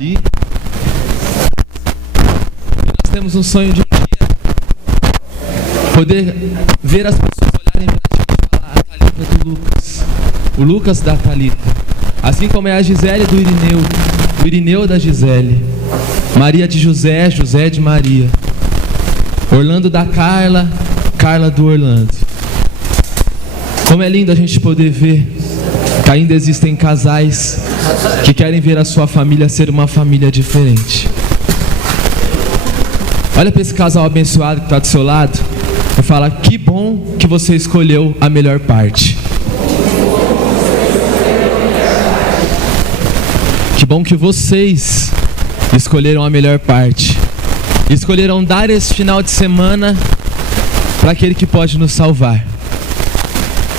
ali. Nós temos um sonho de um dia poder ver as pessoas olharem para a gente e falar: a Thalita do Lucas, o Lucas da Thalita. Assim como é a Gisele do Irineu, o Irineu da Gisele, Maria de José, José de Maria, Orlando da Carla, Carla do Orlando. Como é lindo a gente poder ver que ainda existem casais que querem ver a sua família ser uma família diferente. Olha para esse casal abençoado que está do seu lado e fala: que bom que você escolheu a melhor parte. Que bom que vocês escolheram a melhor parte. Escolheram dar esse final de semana para aquele que pode nos salvar.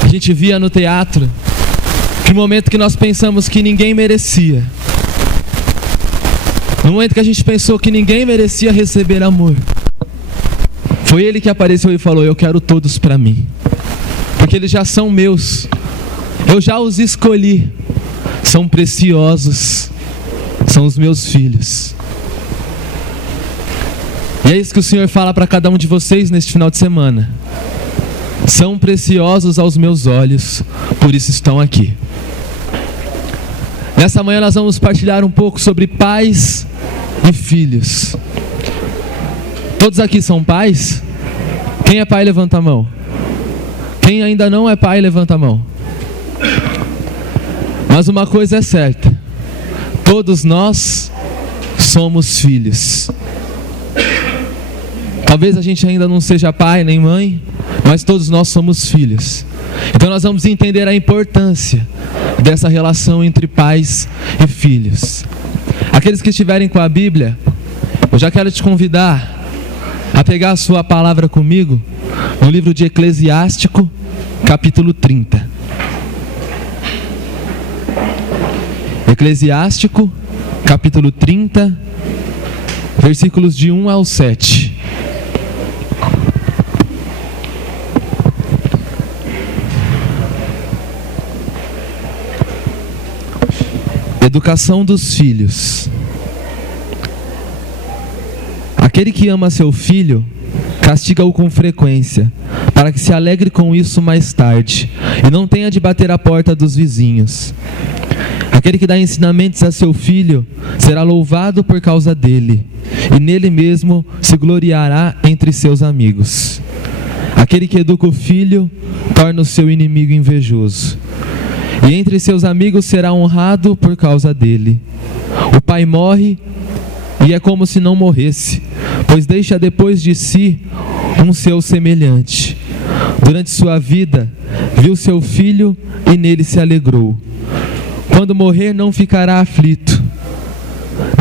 A gente via no teatro que no momento que nós pensamos que ninguém merecia, no momento que a gente pensou que ninguém merecia receber amor, foi Ele que apareceu e falou: eu quero todos para mim, porque eles já são meus, eu já os escolhi, são preciosos, são os meus filhos. E é isso que o Senhor fala para cada um de vocês neste final de semana: são preciosos aos meus olhos, por isso estão aqui. Nessa manhã nós vamos partilhar um pouco sobre pais e filhos. Todos aqui são pais? Quem é pai, levanta a mão. Quem ainda não é pai, levanta a mão. Mas uma coisa é certa: todos nós somos filhos. Talvez a gente ainda não seja pai nem mãe, mas todos nós somos filhos. Então nós vamos entender a importância dessa relação entre pais e filhos. Aqueles que estiverem com a Bíblia, eu já quero te convidar a pegar a sua palavra comigo no livro de Eclesiástico, capítulo 30. Eclesiástico, capítulo 30, versículos de 1 ao 7. Educação dos filhos. Aquele que ama seu filho, castiga-o com frequência, para que se alegre com isso mais tarde, e não tenha de bater a porta dos vizinhos. Aquele que dá ensinamentos a seu filho, será louvado por causa dele, e nele mesmo se gloriará entre seus amigos. Aquele que educa o filho, torna o seu inimigo invejoso, e entre seus amigos será honrado por causa dele. O pai morre e é como se não morresse, pois deixa depois de si um seu semelhante. Durante sua vida, viu seu filho e nele se alegrou. Quando morrer, não ficará aflito,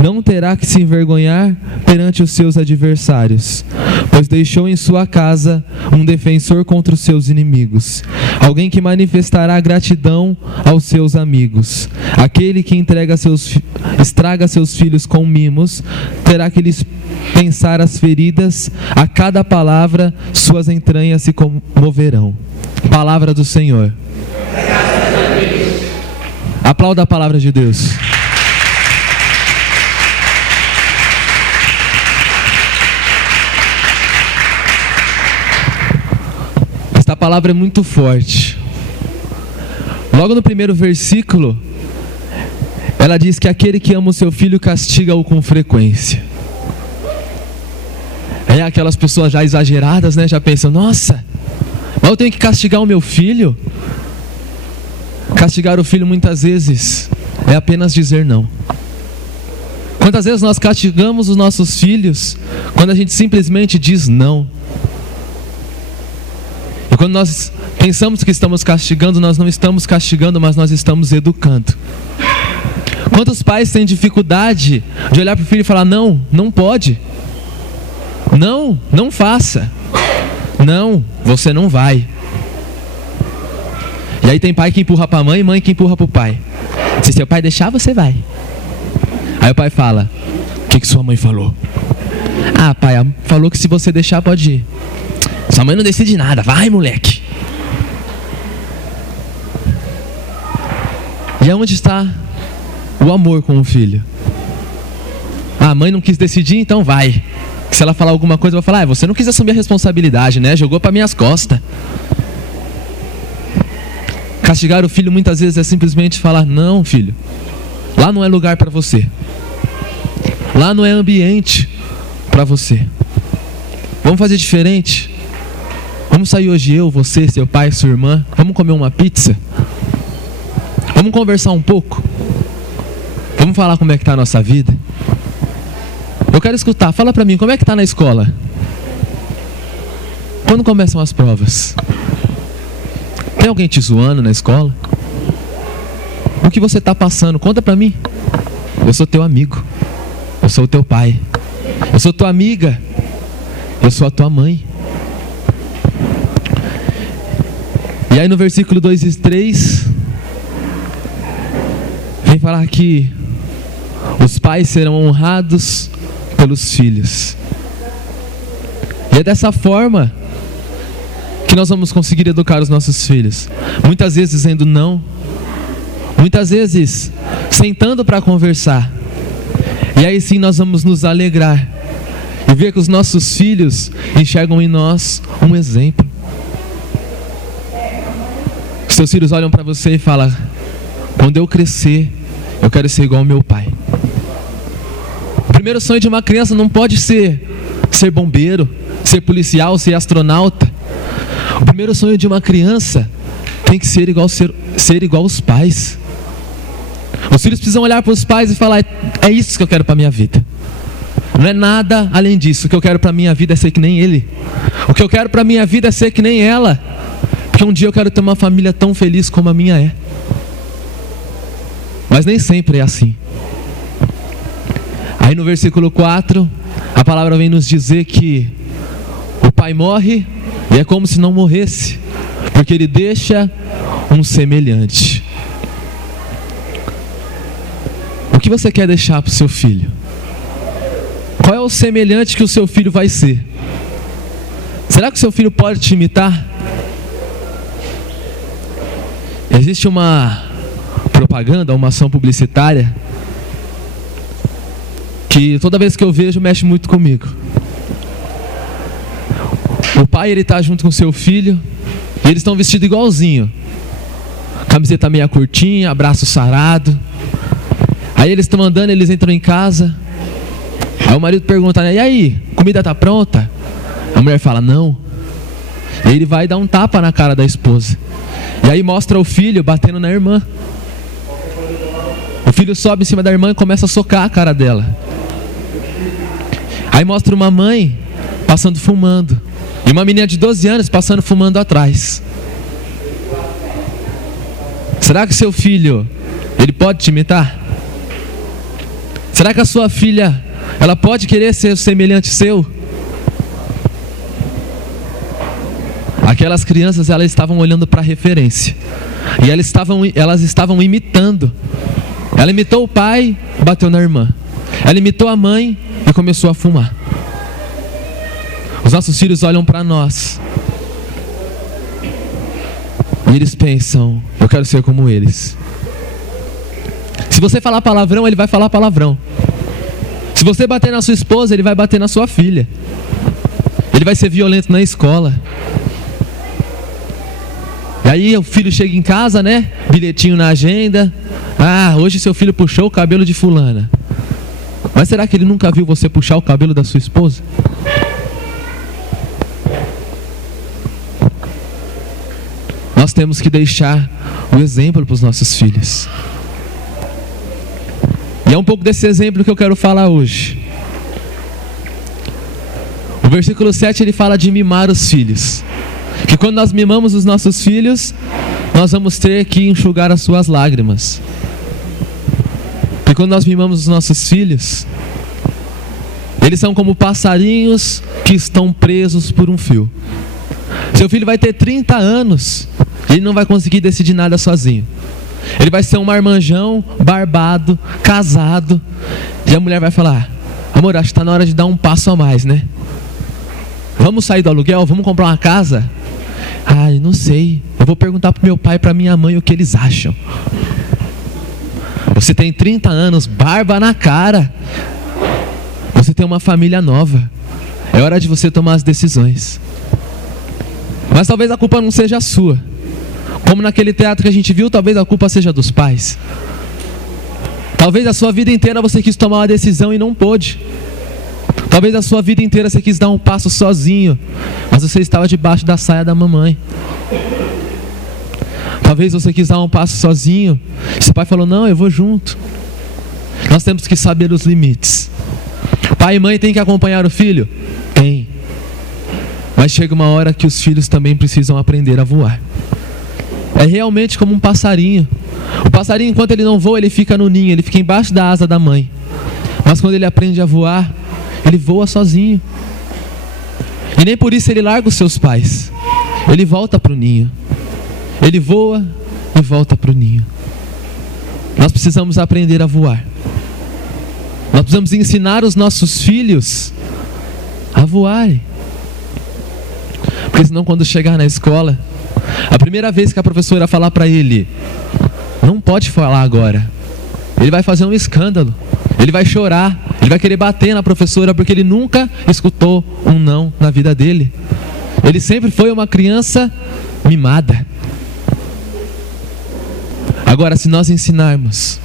não terá que se envergonhar perante os seus adversários, pois deixou em sua casa um defensor contra os seus inimigos, alguém que manifestará gratidão aos seus amigos. Aquele que estraga seus filhos com mimos, terá que lhes pensar as feridas, a cada palavra suas entranhas se comoverão. Palavra do Senhor. Aplauda a palavra de Deus. Esta palavra é muito forte. Logo no primeiro versículo, ela diz que aquele que ama o seu filho castiga-o com frequência. É aquelas pessoas já exageradas, né? Já pensam: nossa, mas eu tenho que castigar o meu filho? Castigar o filho muitas vezes é apenas dizer não. Quantas vezes nós castigamos os nossos filhos quando a gente simplesmente diz não? E quando nós pensamos que estamos castigando, nós não estamos castigando, mas nós estamos educando. Quantos pais têm dificuldade de olhar para o filho e falar: não, não pode. Não, não faça. Não, você não vai. E aí tem pai que empurra para a mãe e mãe que empurra para o pai. Se seu pai deixar, você vai. Aí o pai fala: o que sua mãe falou? Ah, pai, falou que se você deixar, pode ir. Sua mãe não decide nada, vai, moleque. E aonde está o amor com o filho? A mãe não quis decidir, então vai. Se ela falar alguma coisa, eu vou falar: você não quis assumir a responsabilidade, né? Jogou para minhas costas. Castigar o filho muitas vezes é simplesmente falar: não, filho, lá não é lugar para você. Lá não é ambiente para você. Vamos fazer diferente. Vamos sair hoje eu, você, seu pai, sua irmã. Vamos comer uma pizza. Vamos conversar um pouco. Vamos falar como é que está a nossa vida. Eu quero escutar. Fala para mim, como é que está na escola? Quando começam as provas? Tem alguém te zoando na escola? O que você está passando? Conta para mim. Eu sou teu amigo. Eu sou o teu pai. Eu sou tua amiga. Eu sou a tua mãe. E aí no versículo 2 e 3 vem falar que os pais serão honrados pelos filhos. E é dessa forma que nós vamos conseguir educar os nossos filhos. Muitas vezes dizendo não. Muitas vezes sentando para conversar. E aí sim nós vamos nos alegrar e ver que os nossos filhos enxergam em nós um exemplo. Seus filhos olham para você e falam: quando eu crescer, eu quero ser igual ao meu pai. O primeiro sonho de uma criança não pode ser bombeiro, ser policial, ser astronauta. O primeiro sonho de uma criança tem que ser igual aos pais. Os filhos precisam olhar para os pais e falar: é isso que eu quero para a minha vida. Não é nada além disso. O que eu quero para a minha vida é ser que nem ele. O que eu quero para a minha vida é ser que nem ela. Porque um dia eu quero ter uma família tão feliz como a minha é. Mas nem sempre é assim. Aí no versículo 4, a palavra vem nos dizer que o pai morre e é como se não morresse, porque ele deixa um semelhante. O que você quer deixar para o seu filho? Qual é o semelhante que o seu filho vai ser? Será que o seu filho pode te imitar? Existe uma propaganda, uma ação publicitária que toda vez que eu vejo mexe muito comigo. O pai, ele está junto com seu filho e eles estão vestidos igualzinho. Camiseta meia curtinha, abraço sarado. Aí eles estão andando, eles entram em casa. Aí o marido pergunta: e aí, comida tá pronta? A mulher fala: não. E aí ele vai dar um tapa na cara da esposa. E aí mostra o filho batendo na irmã. O filho sobe em cima da irmã e começa a socar a cara dela. Aí mostra uma mãe passando fumando. E uma menina de 12 anos passando fumando atrás. Será que seu filho, ele pode te imitar? Será que a sua filha, ela pode querer ser semelhante seu? Aquelas crianças, elas estavam olhando para a referência. E elas estavam imitando. Ela imitou o pai, bateu na irmã. Ela imitou a mãe e começou a fumar. Os nossos filhos olham para nós. E eles pensam: eu quero ser como eles. Se você falar palavrão, ele vai falar palavrão. Se você bater na sua esposa, ele vai bater na sua filha. Ele vai ser violento na escola. E aí o filho chega em casa, né? Bilhetinho na agenda. Ah, hoje seu filho puxou o cabelo de fulana. Mas será que ele nunca viu você puxar o cabelo da sua esposa? Nós temos que deixar o exemplo para os nossos filhos. E é um pouco desse exemplo que eu quero falar hoje. O versículo 7, ele fala de mimar os filhos. Que quando nós mimamos os nossos filhos, nós vamos ter que enxugar as suas lágrimas. Porque quando nós mimamos os nossos filhos, eles são como passarinhos que estão presos por um fio. Seu filho vai ter 30 anos, ele não vai conseguir decidir nada sozinho. Ele vai ser um marmanjão, barbado, casado. E a mulher vai falar: amor, acho que está na hora de dar um passo a mais, né? Vamos sair do aluguel? Vamos comprar uma casa? Ai, não sei. Eu vou perguntar para meu pai e para minha mãe o que eles acham. Você tem 30 anos, barba na cara. Você tem uma família nova. É hora de você tomar as decisões. Mas talvez a culpa não seja sua. Como naquele teatro que a gente viu, talvez a culpa seja dos pais. Talvez a sua vida inteira você quis tomar uma decisão e não pôde. Talvez a sua vida inteira você quis dar um passo sozinho, mas você estava debaixo da saia da mamãe. Talvez você quis dar um passo sozinho, e seu pai falou, não, eu vou junto. Nós temos que saber os limites. Pai e mãe têm que acompanhar o filho? Tem. Mas chega uma hora que os filhos também precisam aprender a voar. É realmente como um passarinho. O passarinho, enquanto ele não voa, ele fica no ninho, ele fica embaixo da asa da mãe. Mas quando ele aprende a voar, ele voa sozinho. E nem por isso ele larga os seus pais. Ele volta para o ninho. Ele voa e volta para o ninho. Nós precisamos aprender a voar. Nós precisamos ensinar os nossos filhos a voarem. Porque senão quando chegar na escola, a primeira vez que a professora falar para ele, não pode falar agora, ele vai fazer um escândalo. Ele vai chorar, ele vai querer bater na professora porque ele nunca escutou um não na vida dele. Ele sempre foi uma criança mimada. Agora, se nós ensinarmos,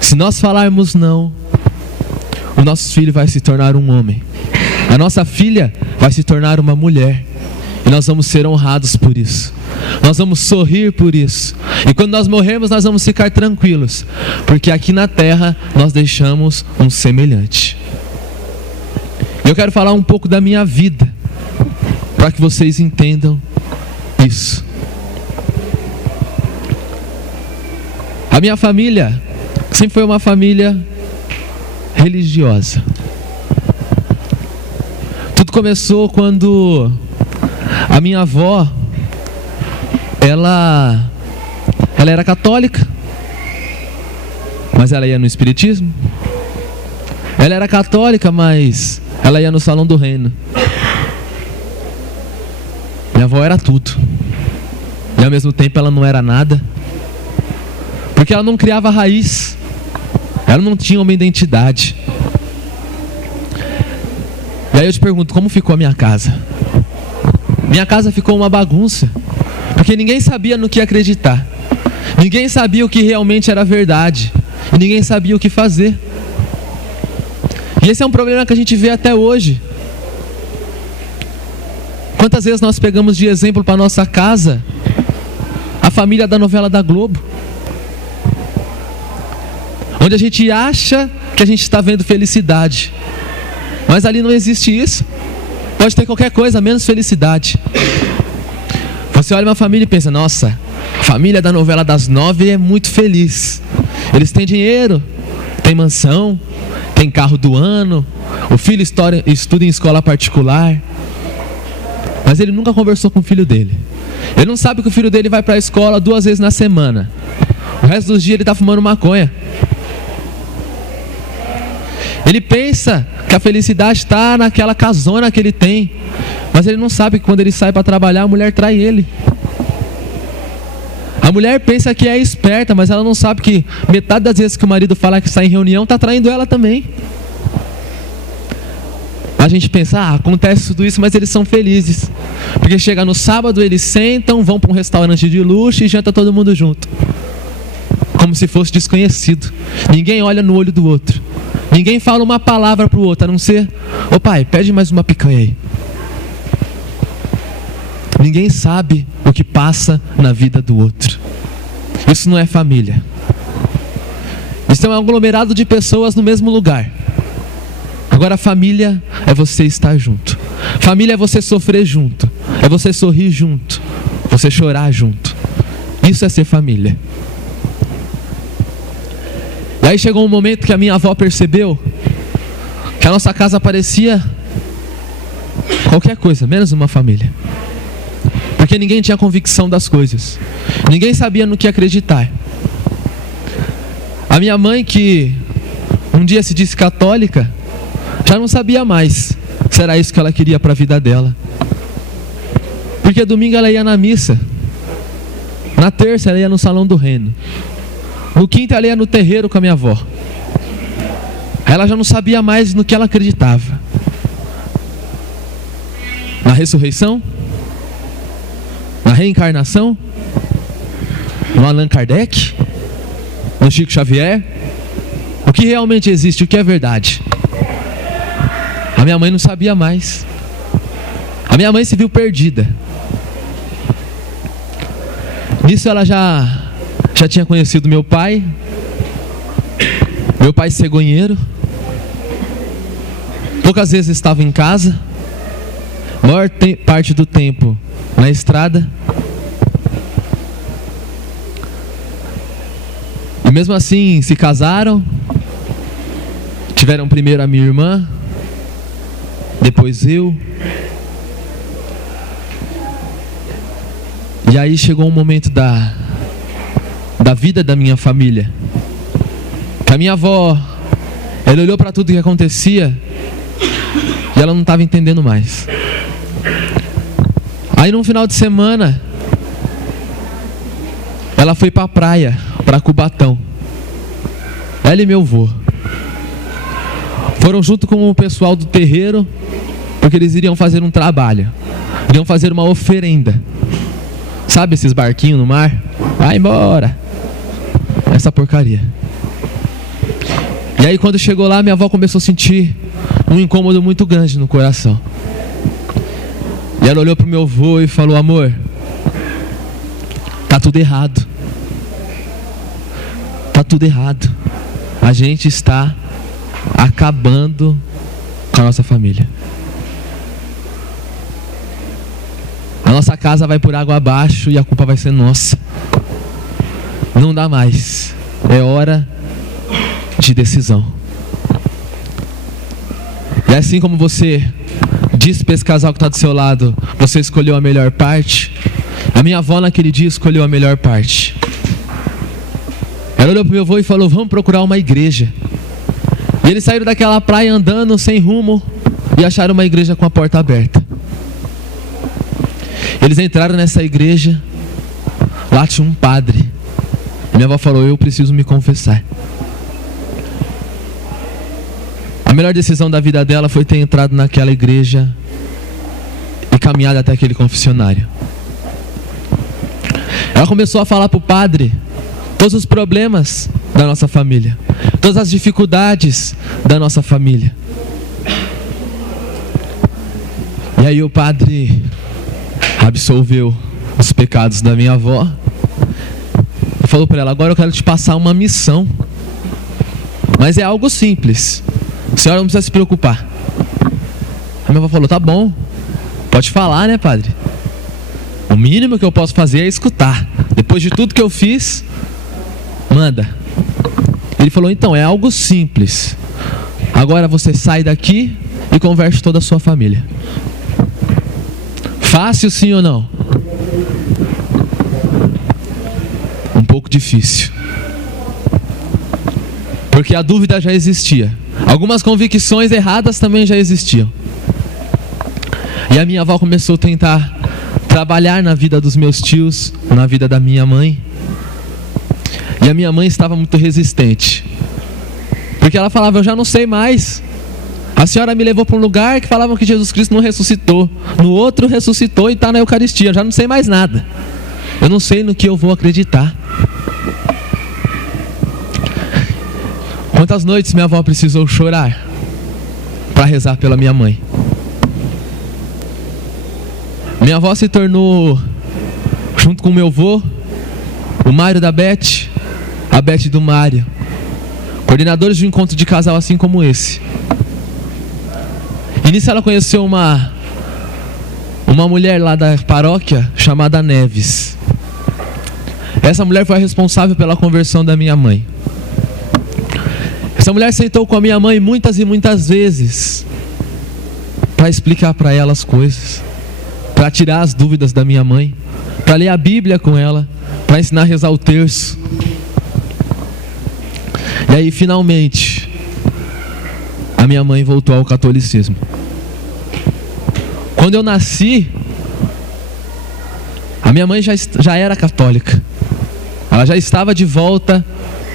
se nós falarmos não, o nosso filho vai se tornar um homem. A nossa filha vai se tornar uma mulher. E nós vamos ser honrados por isso. Nós vamos sorrir por isso. E quando nós morrermos, nós vamos ficar tranquilos. Porque aqui na terra, nós deixamos um semelhante. Eu quero falar um pouco da minha vida, para que vocês entendam isso. A minha família sempre foi uma família religiosa. Tudo começou quando a minha avó, ela era católica, mas ela ia no espiritismo. Ela era católica, mas ela ia no Salão do Reino. Minha avó era tudo. E ao mesmo tempo ela não era nada. Porque ela não criava raiz. Ela não tinha uma identidade. E aí eu te pergunto, como ficou a minha casa? Minha casa ficou uma bagunça. Porque ninguém sabia no que acreditar. Ninguém sabia o que realmente era verdade. E ninguém sabia o que fazer. E esse é um problema que a gente vê até hoje. Quantas vezes nós pegamos de exemplo para nossa casa a família da novela da Globo, onde a gente acha que a gente está vendo felicidade, mas ali não existe isso. Pode ter qualquer coisa, menos felicidade. Você olha uma família e pensa, nossa, a família da novela das 9 é muito feliz. Eles têm dinheiro, têm mansão, tem carro do ano, o filho estuda em escola particular. Mas ele nunca conversou com o filho dele. Ele não sabe que o filho dele vai para a escola 2 vezes na semana. O resto dos dias ele está fumando maconha. Ele pensa que a felicidade está naquela casona que ele tem. Mas ele não sabe que quando ele sai para trabalhar, a mulher trai ele. A mulher pensa que é esperta, mas ela não sabe que metade das vezes que o marido fala que está em reunião, está traindo ela também. A gente pensa, acontece tudo isso, mas eles são felizes. Porque chega no sábado, eles sentam, vão para um restaurante de luxo e janta todo mundo junto. Como se fosse desconhecido. Ninguém olha no olho do outro. Ninguém fala uma palavra para o outro, a não ser, ô pai, pede mais uma picanha aí. Ninguém sabe o que passa na vida do outro. Isso não é família. Isso é um aglomerado de pessoas no mesmo lugar. Agora família é você estar junto. Família é você sofrer junto. É você sorrir junto. Você chorar junto. Isso é ser família. E aí chegou um momento que a minha avó percebeu que a nossa casa parecia qualquer coisa, menos uma família. Porque ninguém tinha convicção das coisas. Ninguém sabia no que acreditar. A minha mãe, que um dia se disse católica, já não sabia mais se era isso que ela queria para a vida dela. Porque domingo ela ia na missa. Na terça ela ia no Salão do Reino. No quinto ela ia no terreiro com a minha avó. Aí ela já não sabia mais no que ela acreditava. Na ressurreição? Na reencarnação? No Allan Kardec? No Chico Xavier? O que realmente existe? O que é verdade? A minha mãe não sabia mais. A minha mãe se viu perdida. Nisso ela já tinha conhecido meu pai cegonheiro. Poucas vezes estava em casa. Maior parte do tempo na estrada. E mesmo assim se casaram. Tiveram primeiro a minha irmã, depois eu. E aí chegou um momento da vida da minha família, que a minha avó, ela olhou para tudo que acontecia e ela não estava entendendo mais. Aí num final de semana, ela foi para a praia, para Cubatão. Ela e meu avô foram junto com o pessoal do terreiro, porque eles iriam fazer um trabalho, iriam fazer uma oferenda. Sabe esses barquinhos no mar? Vai embora! Essa porcaria. E aí quando chegou lá, minha avó começou a sentir um incômodo muito grande no coração. E ela olhou pro meu avô e falou: amor, tá tudo errado. Tá tudo errado. A gente está acabando com a nossa família. A nossa casa vai por água abaixo e a culpa vai ser nossa. Não dá mais. É hora de decisão. E assim como você disse para esse casal que está do seu lado, você escolheu a melhor parte. A minha avó naquele dia escolheu a melhor parte. Ela olhou para o meu avô e falou: vamos procurar uma igreja. E eles saíram daquela praia andando sem rumo e acharam uma igreja com a porta aberta. Eles entraram nessa igreja. Lá tinha um padre. E minha avó falou: eu preciso me confessar. A melhor decisão da vida dela foi ter entrado naquela igreja e caminhado até aquele confessionário. Ela começou a falar para o padre todos os problemas da nossa família, todas as dificuldades da nossa família. E aí o padre absolveu os pecados da minha avó e falou para ela: agora eu quero te passar uma missão, mas é algo simples, a senhora não precisa se preocupar. A minha avó falou: tá bom, pode falar, né, padre? O mínimo que eu posso fazer é escutar. Depois de tudo que eu fiz, manda. Ele falou: então, é algo simples. Agora você sai daqui e converte toda a sua família. Fácil, sim ou não? Um pouco difícil. Porque a dúvida já existia. Algumas convicções erradas também já existiam. E a minha avó começou a tentar trabalhar na vida dos meus tios, na vida da minha mãe. E a minha mãe estava muito resistente, porque ela falava: eu já não sei mais. A senhora me levou para um lugar que falavam que Jesus Cristo não ressuscitou, no outro ressuscitou e está na Eucaristia. Eu já não sei mais nada. Eu não sei no que eu vou acreditar. Quantas noites minha avó precisou chorar para rezar pela minha mãe? Minha avó se tornou, junto com meu avô, o Mário da Beth, a Beth do Mário, coordenadores de um encontro de casal assim como esse. E nisso ela conheceu uma mulher lá da paróquia chamada Neves. Essa mulher foi a responsável pela conversão da minha mãe. Essa mulher sentou com a minha mãe muitas e muitas vezes para explicar para ela as coisas, para tirar as dúvidas da minha mãe, para ler a Bíblia com ela, para ensinar a rezar o terço. E aí finalmente a minha mãe voltou ao catolicismo. Quando eu nasci, a minha mãe já era católica. Ela já estava de volta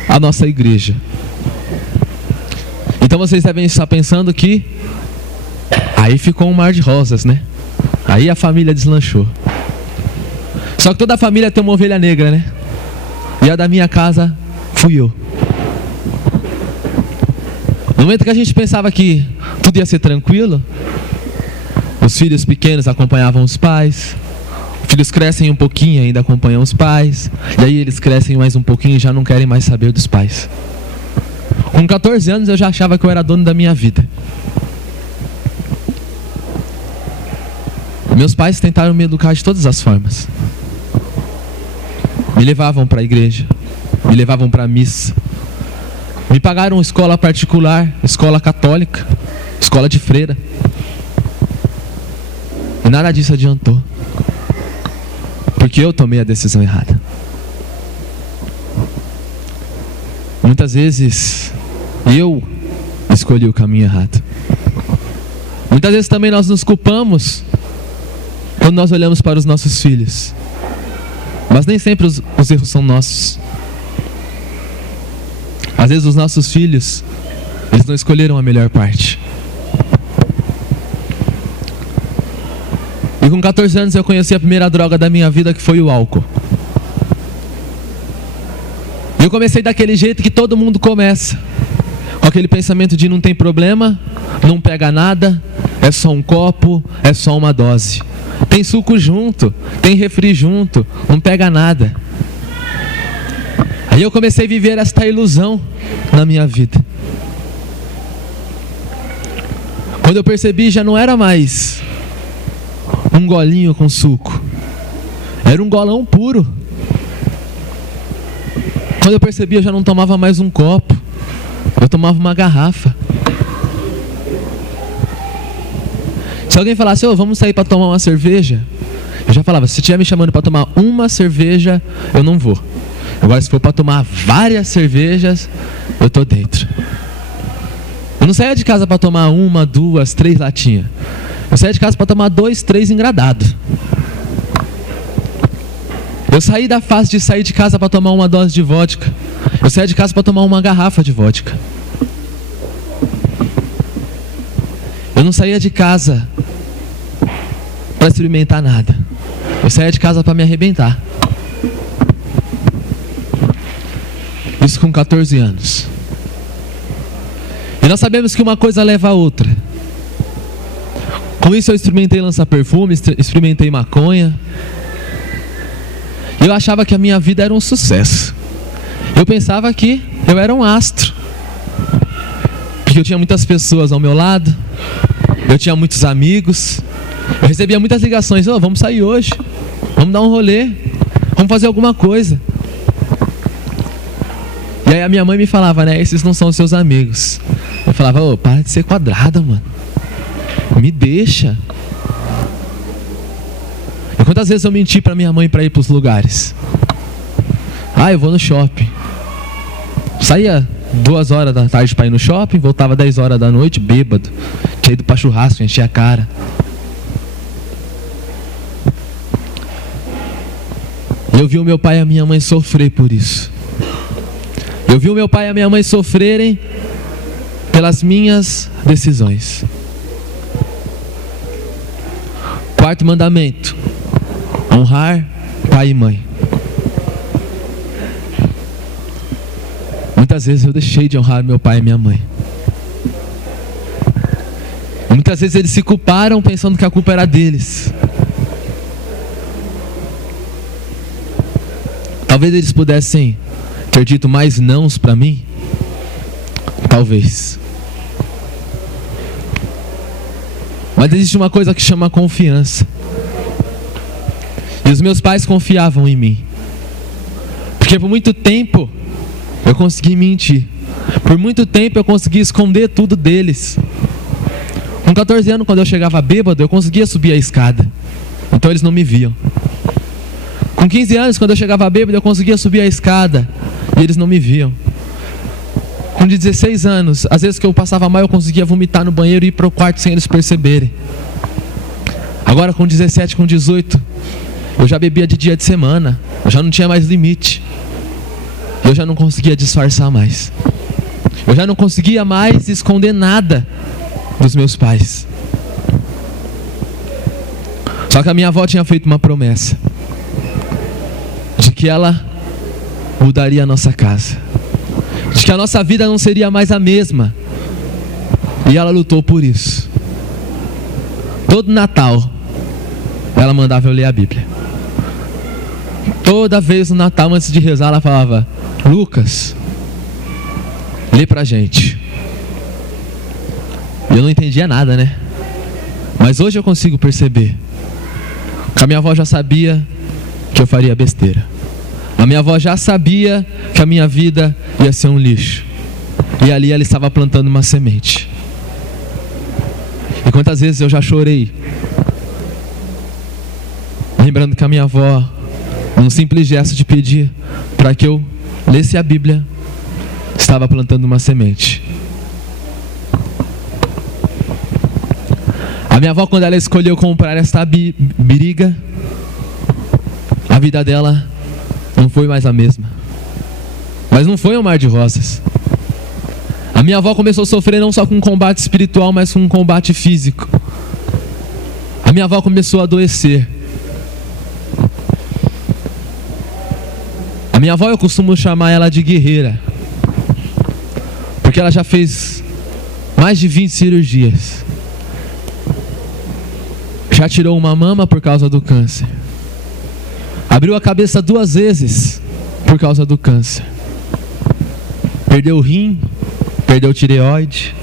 à nossa igreja. Então vocês devem estar pensando que aí ficou um mar de rosas, né? Aí a família deslanchou. Só que toda a família tem uma ovelha negra, né? E a da minha casa fui eu. No momento que a gente pensava que tudo ia ser tranquilo, os filhos pequenos acompanhavam os pais, os filhos crescem um pouquinho e ainda acompanham os pais, e aí eles crescem mais um pouquinho e já não querem mais saber dos pais. Com 14 anos eu já achava que eu era dono da minha vida. Meus pais tentaram me educar de todas as formas. Me levavam para a igreja, me levavam para a missa, me pagaram escola particular, escola católica, escola de freira. E nada disso adiantou, porque eu tomei a decisão errada. Muitas vezes eu escolhi o caminho errado. Muitas vezes também nós nos culpamos quando nós olhamos para os nossos filhos. Mas nem sempre os erros são nossos. Às vezes os nossos filhos, eles não escolheram a melhor parte. E com 14 anos eu conheci a primeira droga da minha vida, que foi o álcool. E eu comecei daquele jeito que todo mundo começa, com aquele pensamento de não tem problema, não pega nada, é só um copo, é só uma dose. Tem suco junto, tem refri junto, não pega nada. Aí eu comecei a viver esta ilusão na minha vida. Quando eu percebi, já não era mais um golinho com suco, era um golão puro. Quando eu percebi, eu já não tomava mais um copo, eu tomava uma garrafa. Se alguém falasse, vamos sair para tomar uma cerveja, eu já falava, se estiver me chamando para tomar uma cerveja, eu não vou. Agora, se for para tomar várias cervejas, eu tô dentro. Eu não saía de casa para tomar 1, 2, 3 latinhas. Eu saía de casa para tomar 2, 3 engradados. Eu saí da fase de sair de casa para tomar uma dose de vodka. Eu saía de casa para tomar uma garrafa de vodka. Eu não saía de casa para experimentar nada. Eu saía de casa para me arrebentar. Isso com 14 anos. E nós sabemos que uma coisa leva a outra. Com isso eu experimentei lança-perfume, experimentei maconha. Eu achava que a minha vida era um sucesso. Eu pensava que eu era um astro, porque eu tinha muitas pessoas ao meu lado, eu tinha muitos amigos, eu recebia muitas ligações, vamos sair hoje, vamos dar um rolê, vamos fazer alguma coisa. E aí a minha mãe me falava, né, esses não são os seus amigos. Eu falava, para de ser quadrada, mano, me deixa. E quantas vezes eu menti pra minha mãe pra ir pros lugares? Eu vou no shopping. Saía 2 horas da tarde pra ir no shopping, voltava 10 horas da noite, bêbado. Tinha ido pra churrasco, enchia a cara. E eu vi o meu pai e a minha mãe sofrer por isso. Eu vi o meu pai e a minha mãe sofrerem pelas minhas decisões. 4º mandamento: honrar pai e mãe. Muitas vezes eu deixei de honrar meu pai e minha mãe. E muitas vezes eles se culparam pensando que a culpa era deles. Talvez eles pudessem ter dito mais nãos para mim. Talvez. Mas existe uma coisa que chama confiança. E os meus pais confiavam em mim. Porque por muito tempo eu consegui mentir. Por muito tempo eu consegui esconder tudo deles. Com 14 anos, quando eu chegava bêbado, eu conseguia subir a escada. Então eles não me viam. Com 15 anos, quando eu chegava bêbado, eu conseguia subir a escada. E eles não me viam. Com 16 anos, às vezes que eu passava mal, eu conseguia vomitar no banheiro e ir para o quarto sem eles perceberem. Agora com 17, com 18, eu já bebia de dia de semana. Eu já não tinha mais limite. Eu já não conseguia disfarçar mais. Eu já não conseguia mais esconder nada dos meus pais. Só que a minha avó tinha feito uma promessa de que ela mudaria a nossa casa, de que a nossa vida não seria mais a mesma. E ela lutou por isso. Todo Natal ela mandava eu ler a Bíblia. Toda vez no Natal, antes de rezar, ela falava: Lucas, lê pra gente. E eu não entendia nada, né? Mas hoje eu consigo perceber que a minha avó já sabia que eu faria besteira. A minha avó já sabia que a minha vida ia ser um lixo. E ali ela estava plantando uma semente. E quantas vezes eu já chorei, lembrando que a minha avó, num simples gesto de pedir para que eu lesse a Bíblia, estava plantando uma semente. A minha avó, quando ela escolheu comprar esta briga, a vida dela não foi mais a mesma. Mas não foi um mar de rosas. A minha avó começou a sofrer não só com um combate espiritual, mas com um combate físico. A minha avó começou a adoecer. A minha avó, eu costumo chamar ela de guerreira, porque ela já fez mais de 20 cirurgias. Já tirou uma mama por causa do câncer. Abriu a cabeça 2 vezes por causa do câncer. Perdeu o rim, perdeu o tireoide.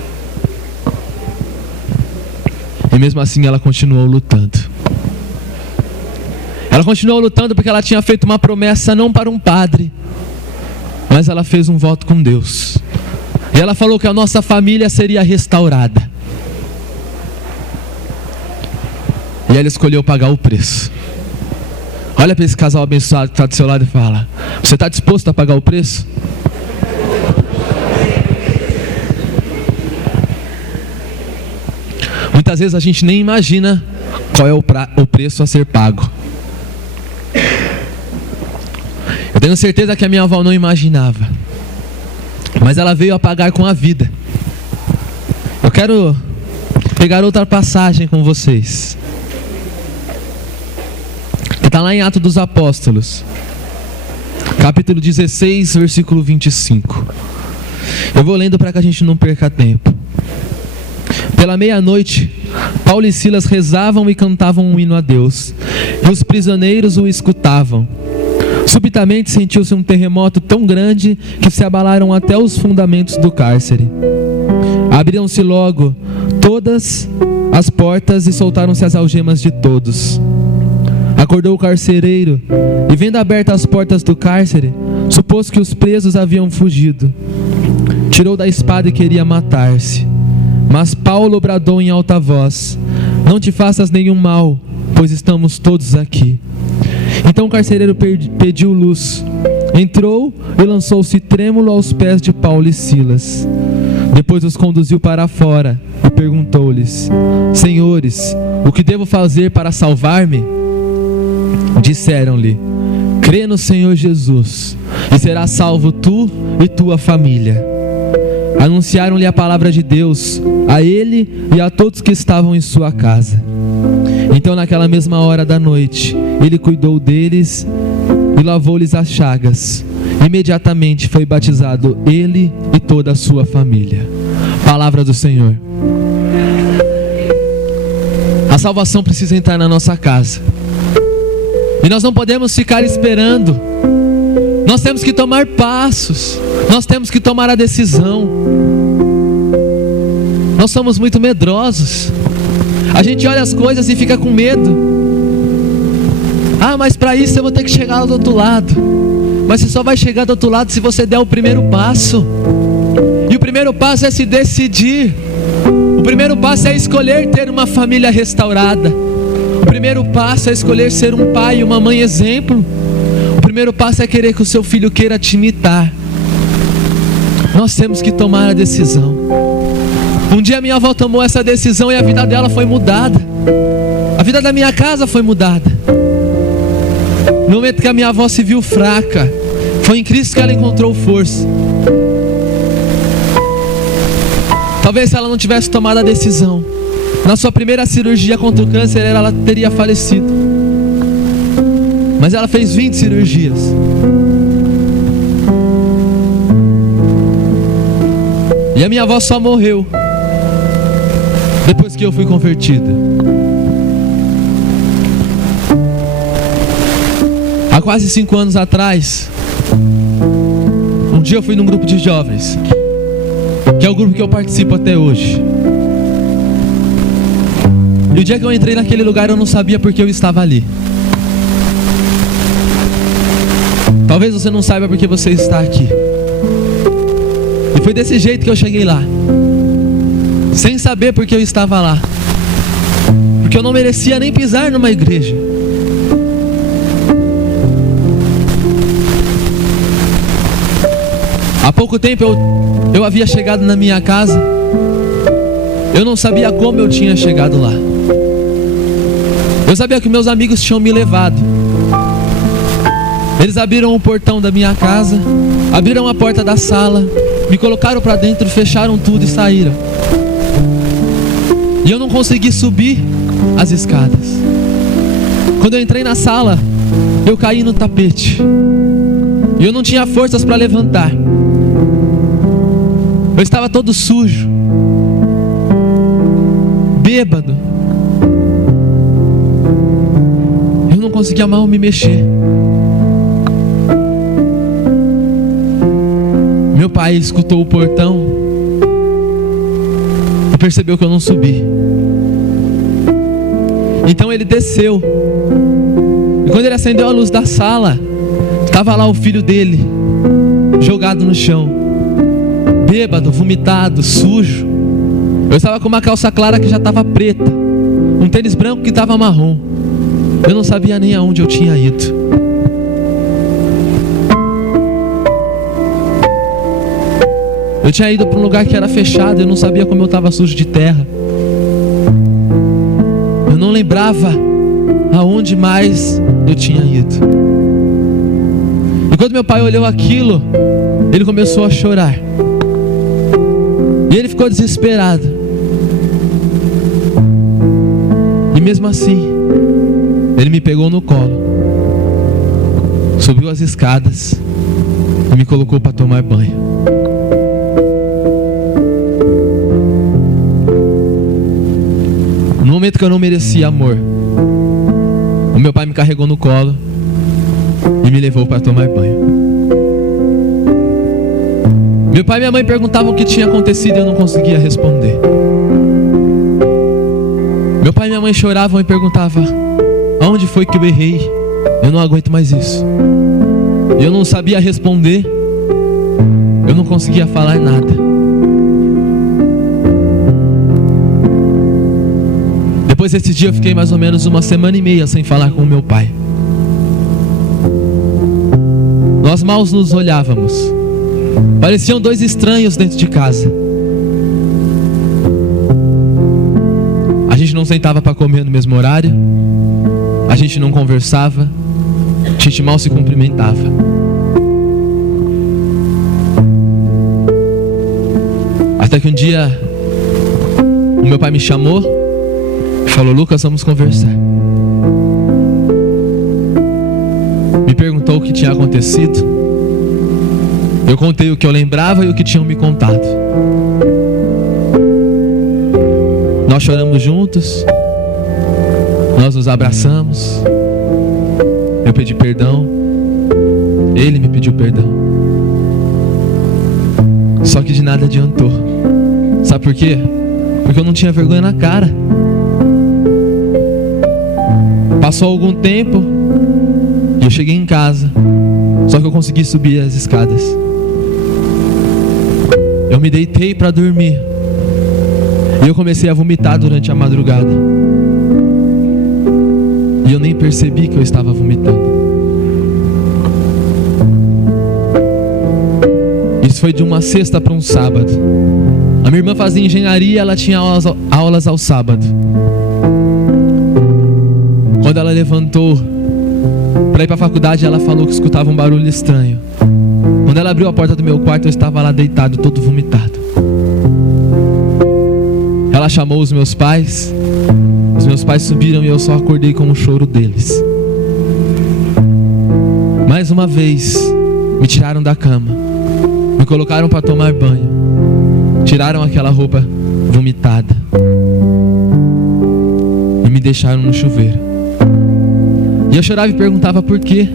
E mesmo assim ela continuou lutando. Ela continuou lutando porque ela tinha feito uma promessa não para um padre, mas ela fez um voto com Deus. E ela falou que a nossa família seria restaurada. E ela escolheu pagar o preço. Olha para esse casal abençoado que está do seu lado e fala: você está disposto a pagar o preço? Muitas vezes a gente nem imagina qual é o preço a ser pago. Eu tenho certeza que a minha avó não imaginava, mas ela veio a pagar com a vida. Eu quero pegar outra passagem com vocês, que está lá em Atos dos Apóstolos, capítulo 16, versículo 25. Eu vou lendo para que a gente não perca tempo. Pela meia-noite, Paulo e Silas rezavam e cantavam um hino a Deus, e os prisioneiros o escutavam. Subitamente sentiu-se um terremoto tão grande que se abalaram até os fundamentos do cárcere. Abriram-se logo todas as portas e soltaram-se as algemas de todos. Acordou o carcereiro e, vendo abertas as portas do cárcere, supôs que os presos haviam fugido. Tirou da espada e queria matar-se. Mas Paulo bradou em alta voz: não te faças nenhum mal, pois estamos todos aqui. Então o carcereiro pediu luz, entrou e lançou-se trêmulo aos pés de Paulo e Silas. Depois os conduziu para fora e perguntou-lhes: senhores, o que devo fazer para salvar-me? Disseram-lhe: crê no Senhor Jesus e serás salvo tu e tua família. Anunciaram-lhe a palavra de Deus a ele e a todos que estavam em sua casa. Então, naquela mesma hora da noite, ele cuidou deles e lavou-lhes as chagas. Imediatamente foi batizado ele e toda a sua família. Palavra do Senhor. A salvação precisa entrar na nossa casa, e nós não podemos ficar esperando. Nós temos que tomar passos. Nós temos que tomar a decisão. Nós somos muito medrosos. A gente olha as coisas e fica com medo. Ah, mas para isso eu vou ter que chegar do outro lado. Mas você só vai chegar do outro lado se você der o primeiro passo. E o primeiro passo é se decidir. O primeiro passo é escolher ter uma família restaurada. O primeiro passo é escolher ser um pai e uma mãe exemplo. O primeiro passo é querer que o seu filho queira te imitar. Nós temos que tomar a decisão. Um dia minha avó tomou essa decisão e a vida dela foi mudada. A vida da minha casa foi mudada. No momento que a minha avó se viu fraca, foi em Cristo que ela encontrou força. Talvez se ela não tivesse tomado a decisão, na sua primeira cirurgia contra o câncer, ela teria falecido. Mas ela fez 20 cirurgias. E a minha avó só morreu depois que eu fui convertida. Há quase 5 anos atrás, um dia eu fui num grupo de jovens, que é o grupo que eu participo até hoje. E o dia que eu entrei naquele lugar, eu não sabia porque eu estava ali. Talvez você não saiba porque você está aqui. E foi desse jeito que eu cheguei lá, sem saber porque eu estava lá, porque eu não merecia nem pisar numa igreja. Há pouco tempo eu havia chegado na minha casa. Eu não sabia como eu tinha chegado lá. Eu sabia que meus amigos tinham me levado. Eles abriram o portão da minha casa, abriram a porta da sala, me colocaram para dentro, fecharam tudo e saíram. E eu não consegui subir as escadas. Quando eu entrei na sala, eu caí no tapete. E eu não tinha forças para levantar. Eu estava todo sujo, bêbado. Eu não conseguia mal me mexer. Meu pai escutou o portão e percebeu que eu não subi. Então ele desceu. E quando ele acendeu a luz da sala, estava lá o filho dele, jogado no chão, bêbado, vomitado, sujo. Eu estava com uma calça clara que já estava preta, um tênis branco que estava marrom. Eu não sabia nem aonde eu tinha ido. Eu tinha ido para um lugar que era fechado. Eu não sabia como eu estava sujo de terra. Eu não lembrava aonde mais eu tinha ido. E quando meu pai olhou aquilo, ele começou a chorar. E ele ficou desesperado. E mesmo assim, ele me pegou no colo, subiu as escadas e me colocou para tomar banho. No momento que eu não merecia amor, o meu pai me carregou no colo e me levou para tomar banho. Meu pai e minha mãe perguntavam o que tinha acontecido e eu não conseguia responder. Meu pai e minha mãe choravam e perguntavam: aonde foi que eu errei? Eu não aguento mais isso. E eu não sabia responder. Eu não conseguia falar nada. Depois desse dia eu fiquei mais ou menos 1 semana e meia sem falar com o meu pai. Nós mal nos olhávamos. Pareciam 2 estranhos dentro de casa. A gente não sentava para comer no mesmo horário. A gente não conversava. A gente mal se cumprimentava. Até que um dia o meu pai me chamou e falou: Lucas, vamos conversar. Me perguntou o que tinha acontecido. Eu contei o que eu lembrava e o que tinham me contado. Nós choramos juntos. Nós nos abraçamos. Eu pedi perdão. Ele me pediu perdão. Só que de nada adiantou. Sabe por quê? Porque eu não tinha vergonha na cara. Passou algum tempo e eu cheguei em casa. Só que eu consegui subir as escadas. Eu me deitei para dormir. E eu comecei a vomitar durante a madrugada. E eu nem percebi que eu estava vomitando. Isso foi de uma sexta para um sábado. A minha irmã fazia engenharia, ela tinha aulas ao sábado. Quando ela levantou para ir para a faculdade, ela falou que escutava um barulho estranho. Quando ela abriu a porta do meu quarto, eu estava lá deitado, todo vomitado. chamou os meus pais subiram e eu só acordei com o choro deles. Mais uma vez, me tiraram da cama, me colocaram para tomar banho, tiraram aquela roupa vomitada e me deixaram no chuveiro. E eu chorava e perguntava por quê?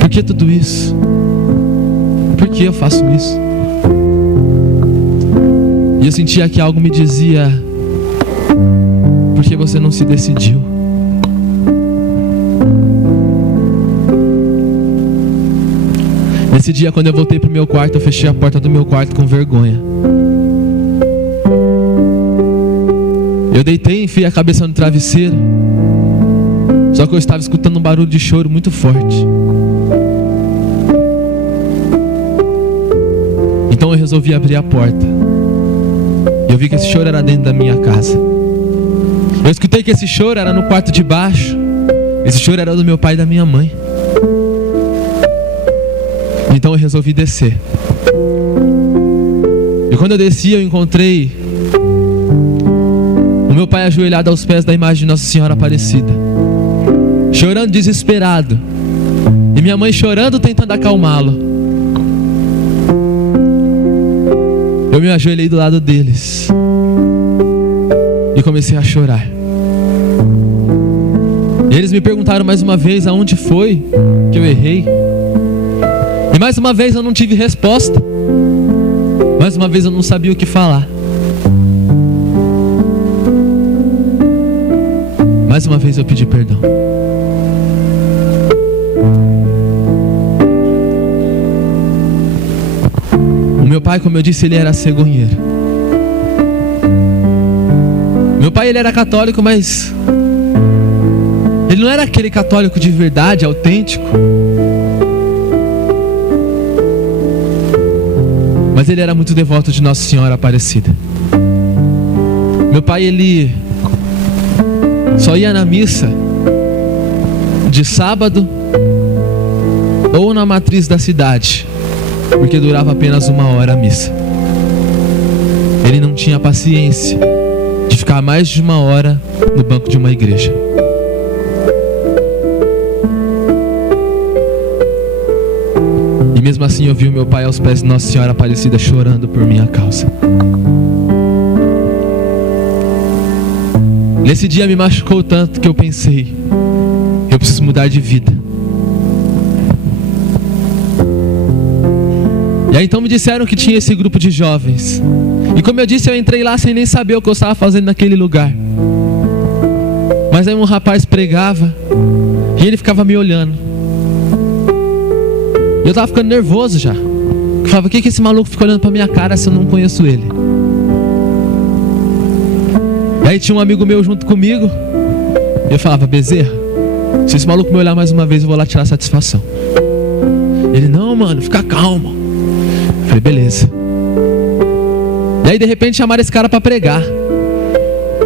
Por que tudo isso? Por que eu faço isso? E eu sentia que algo me dizia: por que você não se decidiu? Nesse dia, quando eu voltei pro meu quarto, eu fechei a porta do meu quarto com vergonha. Eu deitei e enfiei a cabeça no travesseiro. Só que eu estava escutando um barulho de choro muito forte. Então eu resolvi abrir a porta. E eu vi que esse choro era dentro da minha casa. Eu escutei que esse choro era no quarto de baixo. Esse choro era do meu pai e da minha mãe. Então eu resolvi descer. E quando eu desci, eu encontrei o meu pai ajoelhado aos pés da imagem de Nossa Senhora Aparecida, chorando desesperado. E minha mãe chorando, tentando acalmá-lo. Eu me ajoelhei do lado deles e comecei a chorar. E eles me perguntaram mais uma vez aonde foi que eu errei. E mais uma vez eu não tive resposta. Mais uma vez eu não sabia o que falar. Mais uma vez eu pedi perdão. O meu pai, como eu disse, ele era cegonheiro. Meu pai, ele era católico, mas ele não era aquele católico de verdade, autêntico. Mas ele era muito devoto de Nossa Senhora Aparecida. Meu pai, ele só ia na missa de sábado ou na matriz da cidade, porque durava apenas 1 hora a missa. Ele não tinha paciência de ficar mais de 1 hora no banco de uma igreja. E mesmo assim eu vi o meu pai aos pés de Nossa Senhora Aparecida chorando por minha causa. Nesse dia me machucou tanto que eu pensei: eu preciso mudar de vida. E aí então me disseram que tinha esse grupo de jovens. E como eu disse, eu entrei lá sem nem saber o que eu estava fazendo naquele lugar. Mas aí um rapaz pregava e ele ficava me olhando. E eu tava ficando nervoso já. Eu falava: o que esse maluco fica olhando pra minha cara se eu não conheço ele? E aí tinha um amigo meu junto comigo. E eu falava: Bezerra, se esse maluco me olhar mais uma vez, eu vou lá tirar satisfação. Ele: não, mano, fica calmo. Eu falei: beleza. E aí de repente chamaram esse cara pra pregar.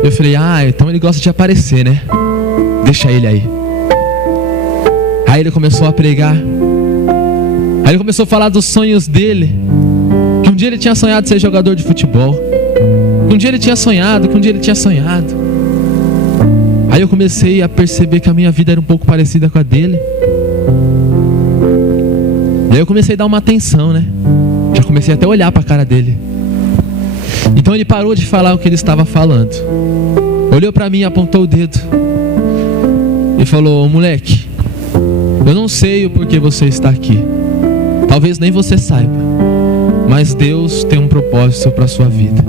Eu falei: ah, então ele gosta de aparecer, né? Deixa ele aí. Aí ele começou a pregar. Aí ele começou a falar dos sonhos dele. Que um dia ele tinha sonhado ser jogador de futebol. Que um dia ele tinha sonhado. Aí eu comecei a perceber que a minha vida era um pouco parecida com a dele. E aí eu comecei a dar uma atenção, né? Já comecei até a olhar para a cara dele. Então ele parou de falar o que ele estava falando. Olhou para mim e apontou o dedo. E falou: moleque, eu não sei o porquê você está aqui. Talvez nem você saiba, mas Deus tem um propósito para a sua vida.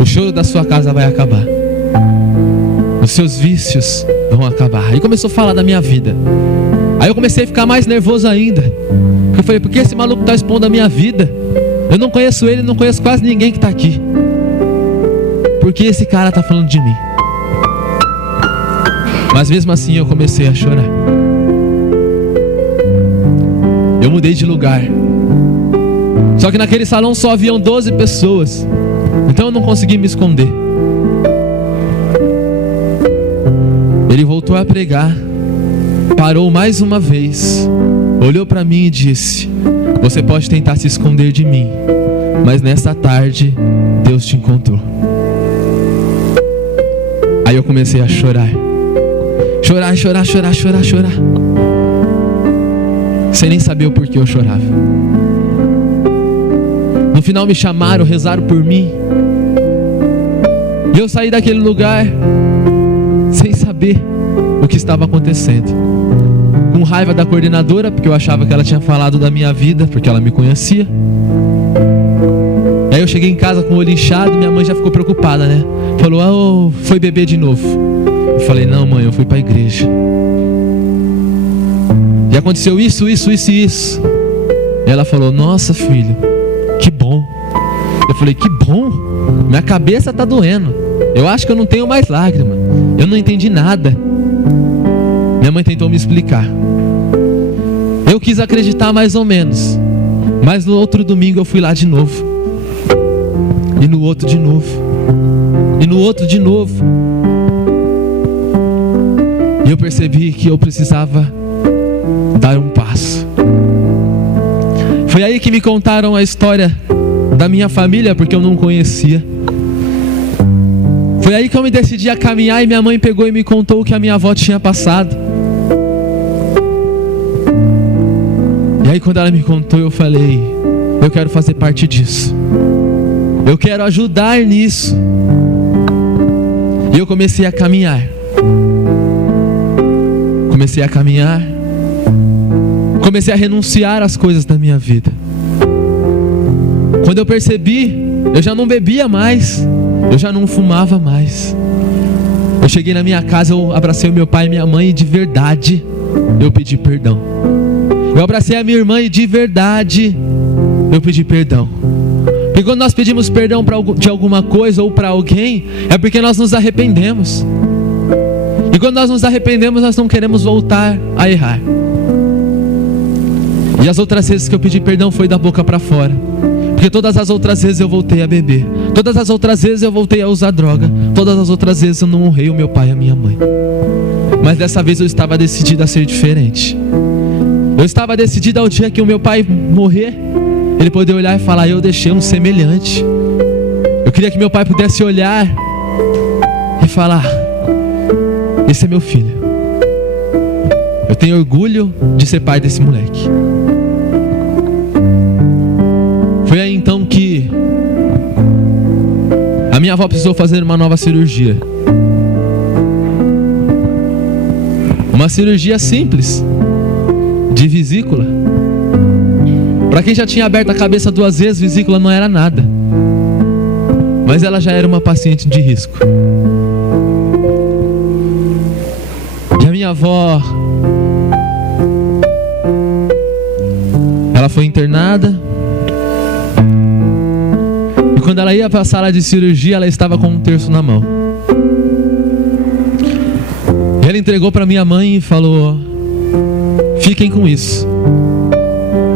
O choro da sua casa vai acabar. Os seus vícios vão acabar. Aí começou a falar da minha vida. Aí eu comecei a ficar mais nervoso ainda. Eu falei: por que esse maluco está expondo a minha vida? Eu não conheço ele, não conheço quase ninguém que está aqui. Por que esse cara está falando de mim? Mas mesmo assim eu comecei a chorar. Eu mudei de lugar. Só que naquele salão só haviam 12 pessoas. Então eu não consegui me esconder. Ele voltou a pregar. Parou mais uma vez. Olhou para mim e disse: você pode tentar se esconder de mim, mas nesta tarde Deus te encontrou. Aí eu comecei a chorar. Chorar. Sem nem saber o porquê eu chorava. No final me chamaram, rezaram por mim. E eu saí daquele lugar sem saber o que estava acontecendo. Com raiva da coordenadora, porque eu achava que ela tinha falado da minha vida, porque ela me conhecia. E aí eu cheguei em casa com o olho inchado, minha mãe já ficou preocupada, né? Falou, foi beber de novo. Eu falei, não mãe, eu fui para a igreja. E aconteceu isso. E ela falou, nossa filho, que bom. Eu falei, que bom? Minha cabeça tá doendo. Eu acho que eu não tenho mais lágrima. Eu não entendi nada. Minha mãe tentou me explicar. Eu quis acreditar mais ou menos. Mas no outro domingo eu fui lá de novo. E no outro de novo. E no outro de novo. E eu percebi que eu precisava dar um passo. Foi aí que me contaram a história da minha família, porque eu não conhecia. Foi aí que eu me decidi a caminhar e minha mãe pegou e me contou o que a minha avó tinha passado. E aí quando ela me contou, eu falei, eu quero fazer parte disso. Eu quero ajudar nisso. E eu comecei a caminhar. Comecei a renunciar às coisas da minha vida. Quando eu percebi, eu já não bebia mais, eu já não fumava mais. Eu cheguei na minha casa, eu abracei o meu pai e minha mãe e de verdade eu pedi perdão. Eu abracei a minha irmã e de verdade eu pedi perdão. Porque quando nós pedimos perdão de alguma coisa ou para alguém, é porque nós nos arrependemos. E quando nós nos arrependemos, nós não queremos voltar a errar. E as outras vezes que eu pedi perdão foi da boca para fora. Porque todas as outras vezes eu voltei a beber. Todas as outras vezes eu voltei a usar droga. Todas as outras vezes eu não honrei o meu pai e a minha mãe. Mas dessa vez eu estava decidido a ser diferente. Eu estava decidido ao dia que o meu pai morrer, ele poder olhar e falar, eu deixei um semelhante. Eu queria que meu pai pudesse olhar e falar, esse é meu filho. Eu tenho orgulho de ser pai desse moleque. Foi aí então que a minha avó precisou fazer uma nova cirurgia. Uma cirurgia simples, de vesícula. Para quem já tinha aberto a cabeça 2 vezes, vesícula não era nada. Mas ela já era uma paciente de risco. E a minha avó, ela foi internada. E quando ela ia para a sala de cirurgia, ela estava com um terço na mão. E ela entregou para minha mãe e falou, fiquem com isso.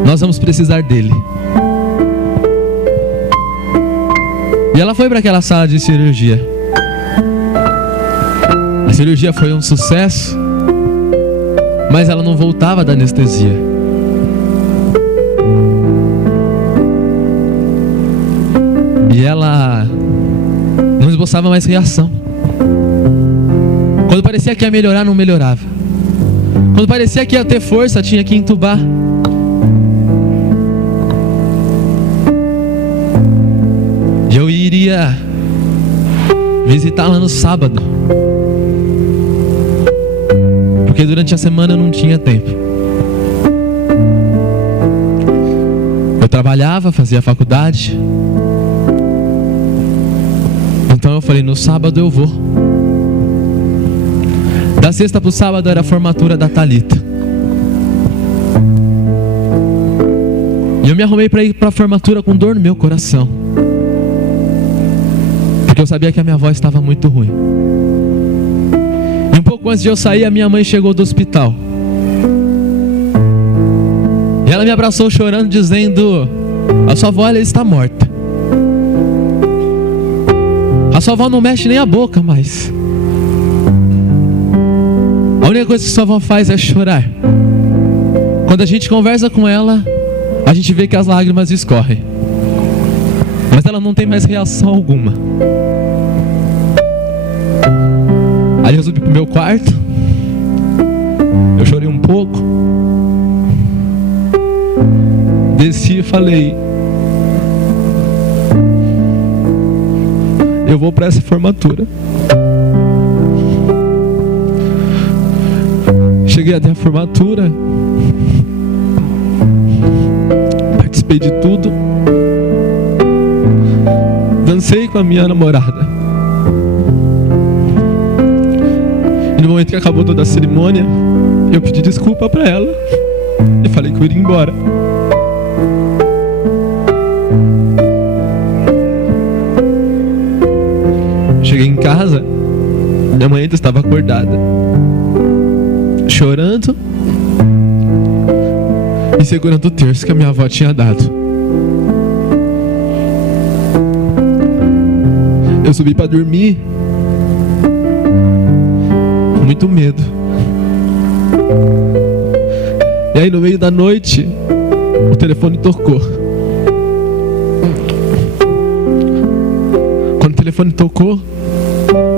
Nós vamos precisar dele. E ela foi para aquela sala de cirurgia. A cirurgia foi um sucesso, mas ela não voltava da anestesia. E ela não esboçava mais reação. Quando parecia que ia melhorar, não melhorava. Quando parecia que ia ter força, tinha que entubar. E eu iria visitá-la no sábado, porque durante a semana eu não tinha tempo. Eu trabalhava, fazia faculdade. Então eu falei, no sábado eu vou. Da sexta para o sábado era a formatura da Thalita. E eu me arrumei para ir para a formatura com dor no meu coração, porque eu sabia que a minha avó estava muito ruim. E um pouco antes de eu sair, a minha mãe chegou do hospital. E ela me abraçou chorando, dizendo, a sua avó, ela está morta. A sua avó não mexe nem a boca mais. A única coisa que sua avó faz é chorar. Quando a gente conversa com ela, a gente vê que as lágrimas escorrem, mas ela não tem mais reação alguma. Aí eu subi pro meu quarto, eu chorei um pouco, desci e falei: eu vou para essa formatura. Cheguei até a formatura, participei de tudo, dancei com a minha namorada. E no momento que acabou toda a cerimônia, eu pedi desculpa para ela e falei que eu iria embora. Cheguei em casa, minha mãe ainda estava acordada, chorando e segurando o terço que a minha avó tinha dado. Eu subi para dormir com muito medo. E aí no meio da noite o telefone tocou. Quando o telefone tocou,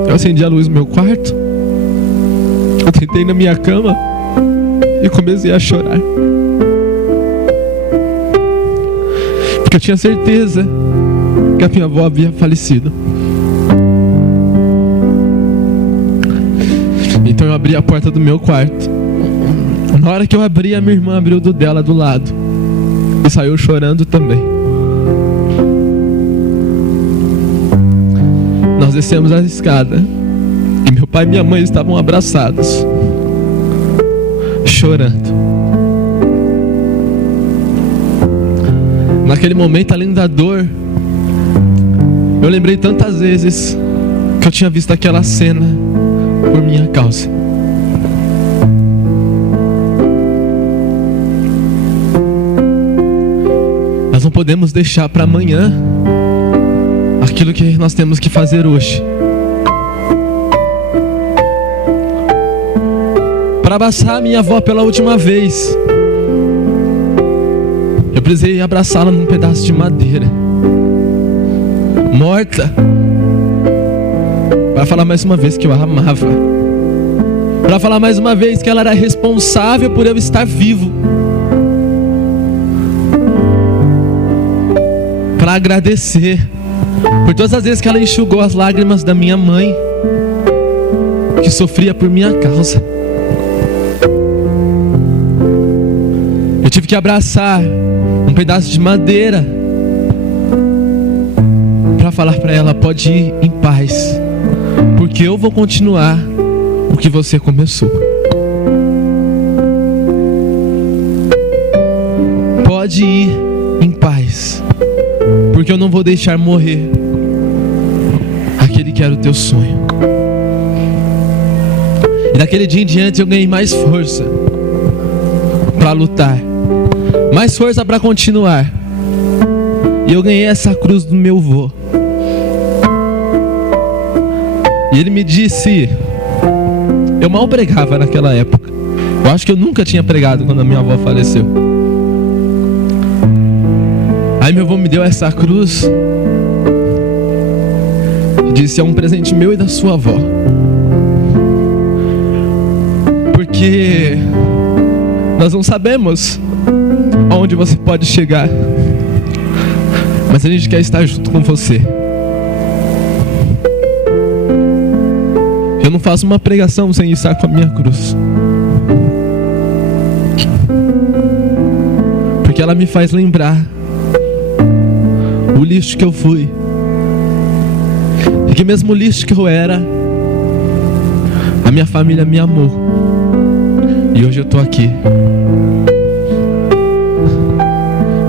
eu acendi a luz no meu quarto, eu deitei na minha cama e comecei a chorar, porque eu tinha certeza que a minha avó havia falecido. Então eu abri a porta do meu quarto. Na hora que eu abri, a minha irmã abriu do dela do lado e saiu chorando também. Nós descemos a escada e meu pai e minha mãe estavam abraçados, chorando. Naquele momento, além da dor, eu lembrei tantas vezes que eu tinha visto aquela cena por minha causa. Nós não podemos deixar para amanhã aquilo que nós temos que fazer hoje. Para abraçar a minha avó pela última vez, eu precisei abraçá-la num pedaço de madeira, morta, para falar mais uma vez que eu a amava, para falar mais uma vez que ela era responsável por eu estar vivo, para agradecer por todas as vezes que ela enxugou as lágrimas da minha mãe, que sofria por minha causa. Eu tive que abraçar um pedaço de madeira para falar para ela: pode ir em paz, porque eu vou continuar o que você começou. Pode ir em paz, porque eu não vou deixar morrer aquele que era o teu sonho. E daquele dia em diante eu ganhei mais força para lutar, mais força para continuar. E eu ganhei essa cruz do meu avô. E ele me disse, eu mal pregava naquela época, eu acho que eu nunca tinha pregado quando a minha avó faleceu. Aí meu avô me deu essa cruz e disse: é um presente meu e da sua avó, porque nós não sabemos aonde você pode chegar, mas a gente quer estar junto com você. Eu não faço uma pregação sem estar com a minha cruz, porque ela me faz lembrar o lixo que eu fui, e que mesmo o lixo que eu era, a minha família me amou, e hoje eu tô aqui.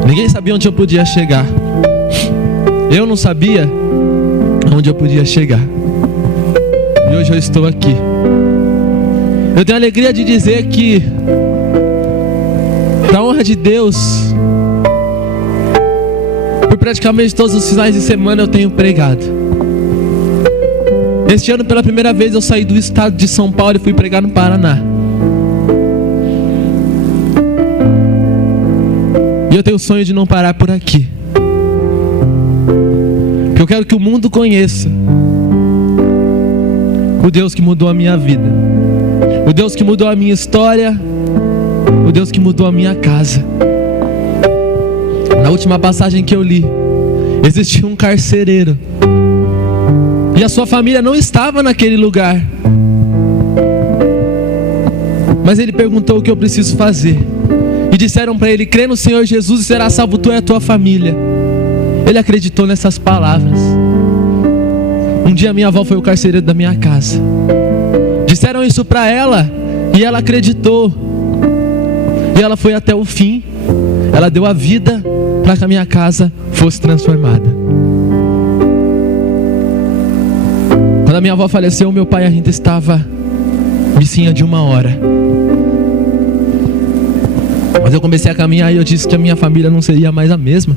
Ninguém sabia onde eu podia chegar, eu não sabia onde eu podia chegar, e hoje eu estou aqui. Eu tenho a alegria de dizer que, para a honra de Deus, por praticamente todos os finais de semana eu tenho pregado. Este ano, pela primeira vez, eu saí do estado de São Paulo e fui pregar no Paraná. E eu tenho o sonho de não parar por aqui, porque eu quero que o mundo conheça o Deus que mudou a minha vida, o Deus que mudou a minha história, o Deus que mudou a minha casa. Na última passagem que eu li, existia um carcereiro, e a sua família não estava naquele lugar, mas ele perguntou: o que eu preciso fazer? E disseram para ele: crê no Senhor Jesus e será salvo tu e a tua família. Ele acreditou nessas palavras. Um dia minha avó foi o carcereiro da minha casa. Disseram isso para ela e ela acreditou. E ela foi até o fim. Ela deu a vida para que a minha casa fosse transformada. Quando a minha avó faleceu, meu pai ainda estava vizinha de 1 hora. Mas eu comecei a caminhar e eu disse que a minha família não seria mais a mesma.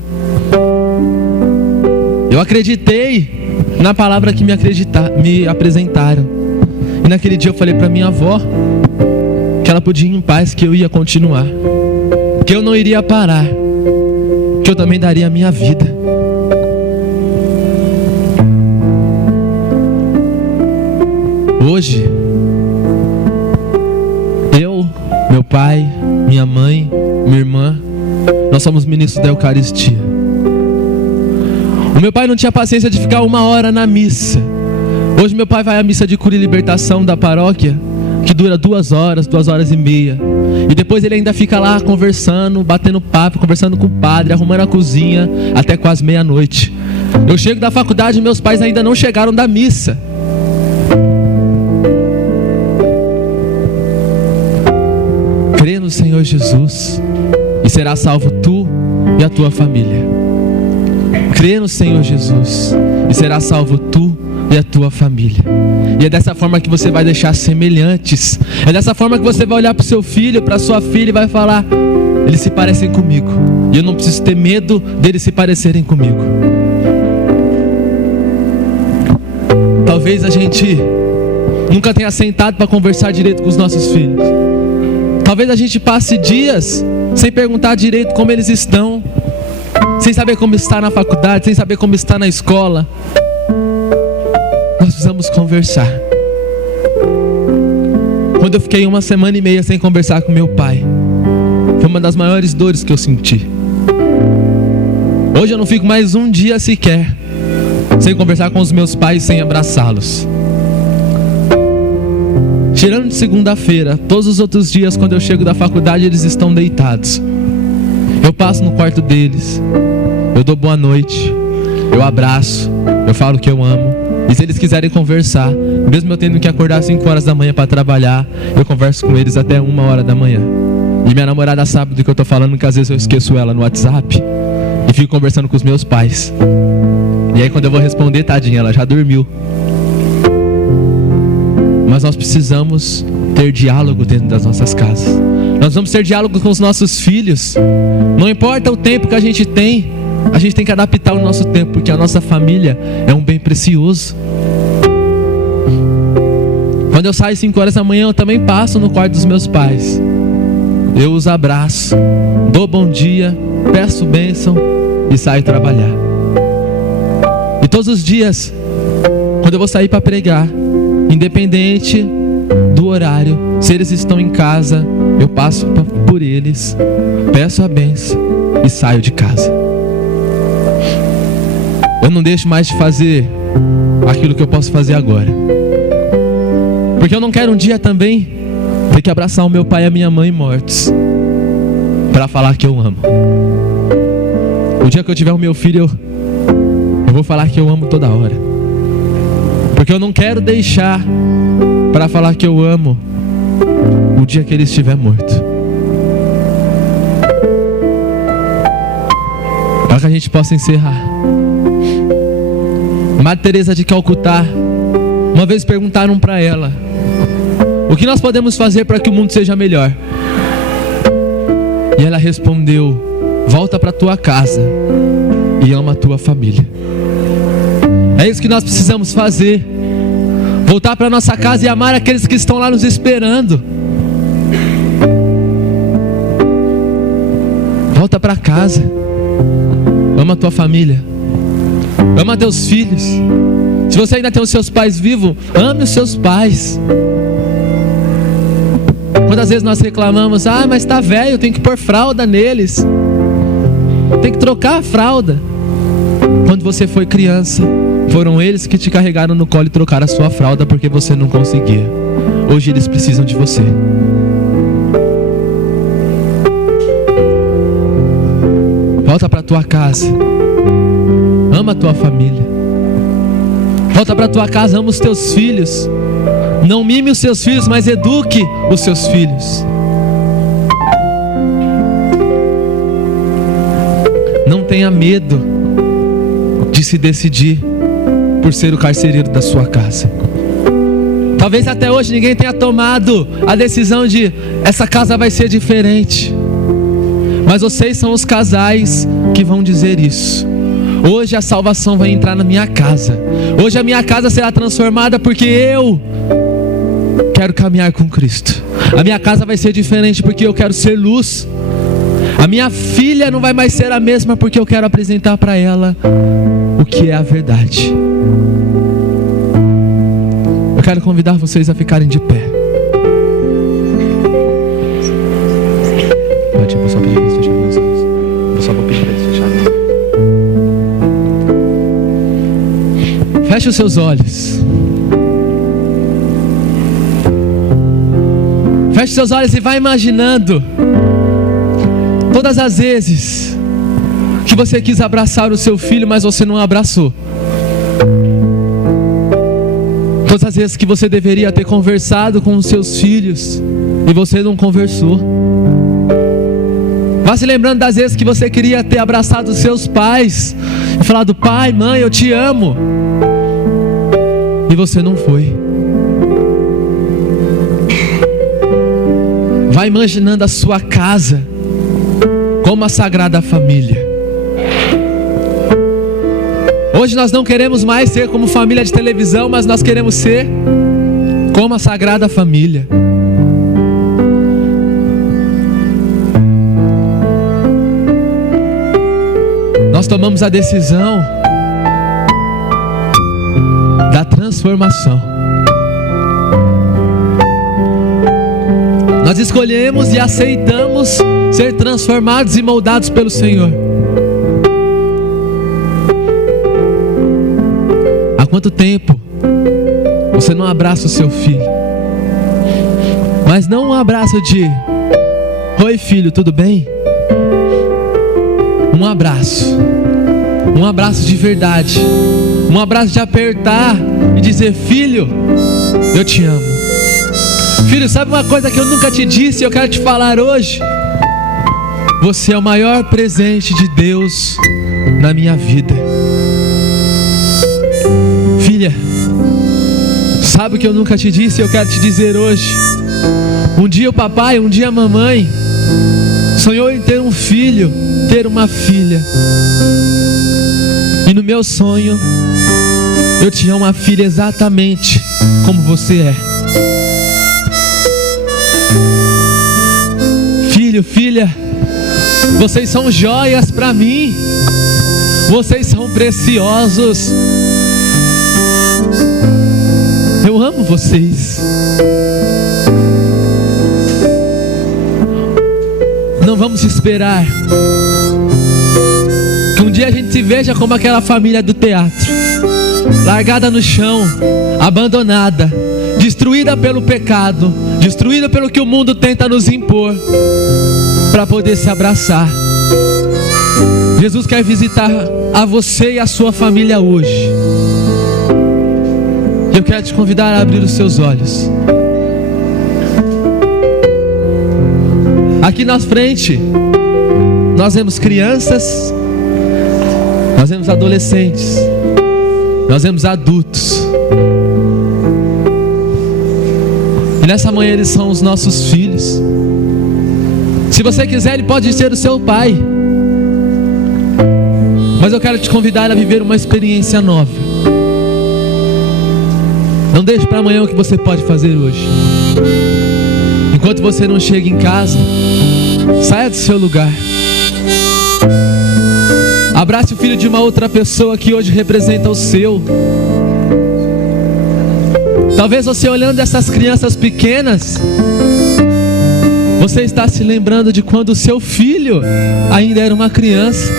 Eu acreditei na palavra que me apresentaram. E naquele dia eu falei para minha avó que ela podia ir em paz, que eu ia continuar, que eu não iria parar, que eu também daria a minha vida. Hoje, eu, meu pai, minha mãe, minha irmã, nós somos ministros da Eucaristia. O meu pai não tinha paciência de ficar 1 hora na missa. Hoje meu pai vai à missa de cura e libertação da paróquia, que dura 2 horas, 2 horas e meia. E depois ele ainda fica lá conversando, batendo papo, conversando com o padre, arrumando a cozinha, até quase meia-noite. Eu chego da faculdade e meus pais ainda não chegaram da missa. Crê no Senhor Jesus e será salvo tu e a tua família. Crê no Senhor Jesus e será salvo tu e a tua família. E é dessa forma que você vai deixar semelhantes. É dessa forma que você vai olhar para o seu filho, para a sua filha e vai falar: eles se parecem comigo, e eu não preciso ter medo deles se parecerem comigo. Talvez a gente nunca tenha sentado para conversar direito com os nossos filhos. Talvez a gente passe dias sem perguntar direito como eles estão, sem saber como está na faculdade, sem saber como está na escola. Nós precisamos conversar. Quando eu fiquei 1 semana e meia sem conversar com meu pai, foi uma das maiores dores que eu senti. Hoje eu não fico mais um dia sequer sem conversar com os meus pais, sem abraçá-los. Tirando de segunda-feira, todos os outros dias quando eu chego da faculdade eles estão deitados. Eu passo no quarto deles, eu dou boa noite, eu abraço, eu falo que eu amo. E se eles quiserem conversar, mesmo eu tendo que acordar às 5 horas da manhã para trabalhar, eu converso com eles até 1 hora da manhã. E minha namorada sabe do que eu estou falando, que às vezes eu esqueço ela no WhatsApp e fico conversando com os meus pais. E aí quando eu vou responder, tadinha, ela já dormiu. Mas nós precisamos ter diálogo dentro das nossas casas. Nós vamos ter diálogo com os nossos filhos. Não importa o tempo que a gente tem que adaptar o nosso tempo, porque a nossa família é um bem precioso. Quando eu saio às 5 horas da manhã, eu também passo no quarto dos meus pais. Eu os abraço, dou bom dia, peço bênção e saio trabalhar. E todos os dias, quando eu vou sair para pregar, independente do horário, se eles estão em casa, eu passo por eles, peço a bênção e saio de casa. Eu não deixo mais de fazer aquilo que eu posso fazer agora, porque eu não quero um dia também ter que abraçar o meu pai e a minha mãe mortos para falar que eu amo. O dia que eu tiver o meu filho, eu vou falar que eu amo toda hora, porque eu não quero deixar para falar que eu amo o dia que ele estiver morto. Para que a gente possa encerrar. Madre Teresa de Calcutá, uma vez perguntaram para ela: o que nós podemos fazer para que o mundo seja melhor? E ela respondeu: volta para tua casa e ama a tua família. É isso que nós precisamos fazer. Voltar para nossa casa e amar aqueles que estão lá nos esperando. Volta para casa. Ama a tua família. Ama teus filhos. Se você ainda tem os seus pais vivos, ame os seus pais. Quantas vezes nós reclamamos: ah, mas está velho, tem que pôr fralda neles, tem que trocar a fralda. Quando você foi criança, foram eles que te carregaram no colo e trocaram a sua fralda porque você não conseguia. Hoje eles precisam de você. Volta para tua casa, ama a tua família. Volta para tua casa, ama os teus filhos. Não mime os seus filhos, mas eduque os seus filhos. Não tenha medo de se decidir por ser o carcereiro da sua casa. Talvez até hoje ninguém tenha tomado a decisão de: essa casa vai ser diferente. Mas vocês são os casais que vão dizer isso. Hoje a salvação vai entrar na minha casa. Hoje a minha casa será transformada porque eu quero caminhar com Cristo. A minha casa vai ser diferente porque eu quero ser luz. A minha filha não vai mais ser a mesma porque eu quero apresentar para ela o que é a verdade. Eu quero convidar vocês a ficarem de pé. Pode, eu vou só pedir para eles fecharem meus olhos. Eu só vou pedir para eles fecharem. Feche os seus olhos. Feche seus olhos e vai imaginando todas as vezes que você quis abraçar o seu filho, mas você não abraçou. Todas as vezes que você deveria ter conversado com os seus filhos e você não conversou. Vá se lembrando das vezes que você queria ter abraçado os seus pais e falado: pai, mãe, eu te amo, e você não foi. Vai imaginando a sua casa como a Sagrada Família. Hoje nós não queremos mais ser como família de televisão, mas nós queremos ser como a Sagrada Família. Nós tomamos a decisão da transformação. Nós escolhemos e aceitamos ser transformados e moldados pelo Senhor. Há quanto tempo você não abraça o seu filho? Mas não um abraço de: oi filho, tudo bem? Um abraço de verdade, um abraço de apertar e dizer: filho, eu te amo. Filho, sabe uma coisa que eu nunca te disse e eu quero te falar hoje? Você é o maior presente de Deus na minha vida. Filha, sabe o que eu nunca te disse e eu quero te dizer hoje? Um dia o papai, um dia a mamãe sonhou em ter um filho, ter uma filha. E no meu sonho eu tinha uma filha exatamente como você é. Filho, filha, vocês são joias para mim. Vocês são preciosos. Eu amo vocês. Não vamos esperar que um dia a gente se veja como aquela família do teatro, largada no chão, abandonada, destruída pelo pecado, destruída pelo que o mundo tenta nos impor, para poder se abraçar. Jesus quer visitar a você e a sua família hoje. Eu quero te convidar a abrir os seus olhos. Aqui na frente nós vemos crianças, nós vemos adolescentes, nós vemos adultos. E nessa manhã eles são os nossos filhos. Se você quiser, ele pode ser o seu pai. Mas eu quero te convidar a viver uma experiência nova. Não deixe para amanhã o que você pode fazer hoje. Enquanto você não chega em casa, saia do seu lugar. Abrace o filho de uma outra pessoa que hoje representa o seu. Talvez você olhando essas crianças pequenas, você está se lembrando de quando o seu filho ainda era uma criança.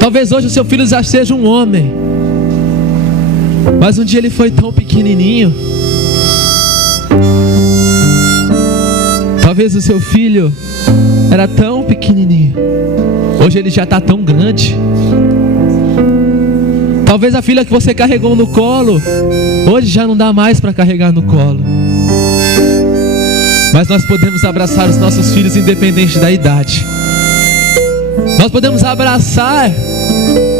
Talvez hoje o seu filho já seja um homem, mas um dia ele foi tão pequenininho. Talvez o seu filho era tão pequenininho, hoje ele já está tão grande. Talvez a filha que você carregou no colo, hoje já não dá mais para carregar no colo. Mas nós podemos abraçar os nossos filhos independente da idade. Nós podemos abraçar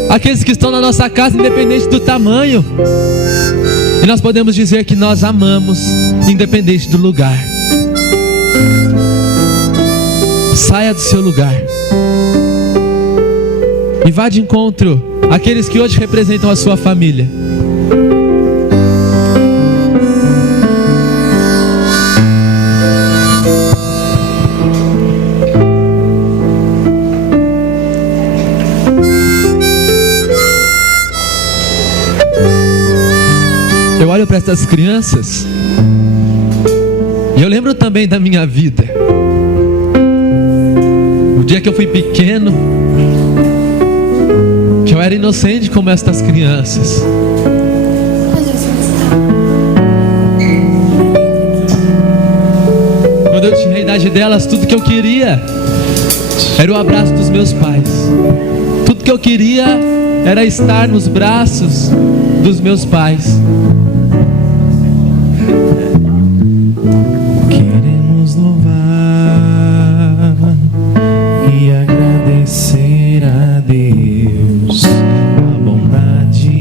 aqueles que estão na nossa casa independente do tamanho. E nós podemos dizer que nós amamos independente do lugar. Saia do seu lugar e vá de encontro àqueles que hoje representam a sua família. Eu olho para essas crianças e eu lembro também da minha vida. O dia que eu fui pequeno, que eu era inocente como estas crianças. Quando eu tinha a idade delas, tudo que eu queria era o abraço dos meus pais. Tudo que eu queria era estar nos braços dos meus pais. Queremos louvar e agradecer a Deus a bondade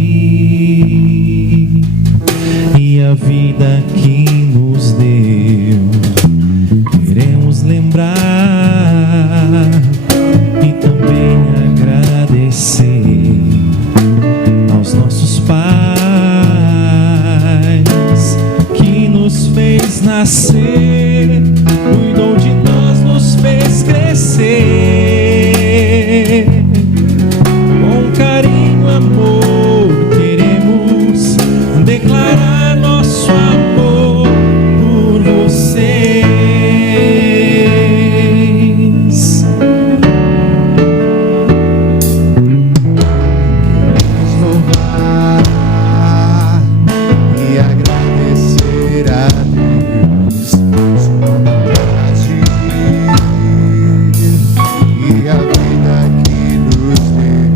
e a vida que nos deu. Queremos lembrar e também agradecer aos nossos pais que nos fez nascer, cuidou de nós, nos fez crescer. Com carinho, amor, queremos declarar nosso amor por vocês. Queremos louvar e agradecer a Deus sua bondade e a vida que nos deu.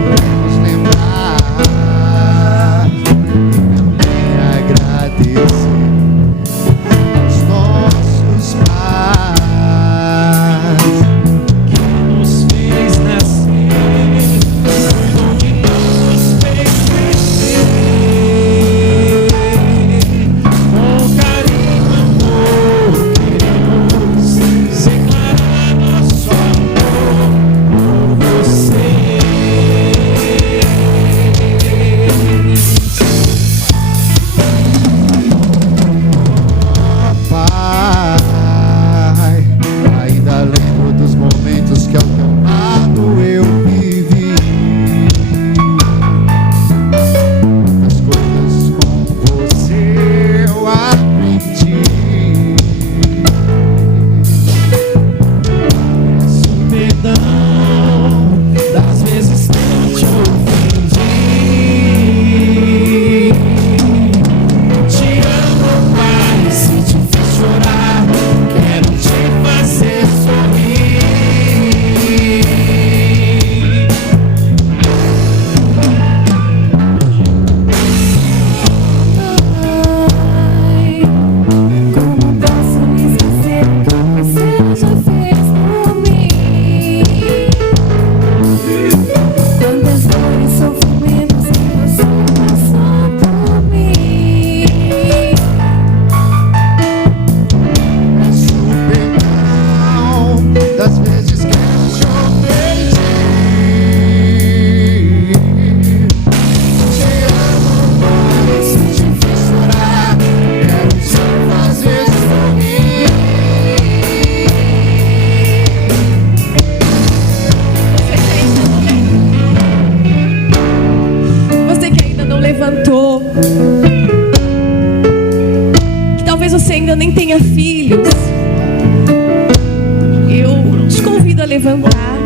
Queremos lembrar e também agradecer ainda nem tenha filhos, eu te convido a levantar.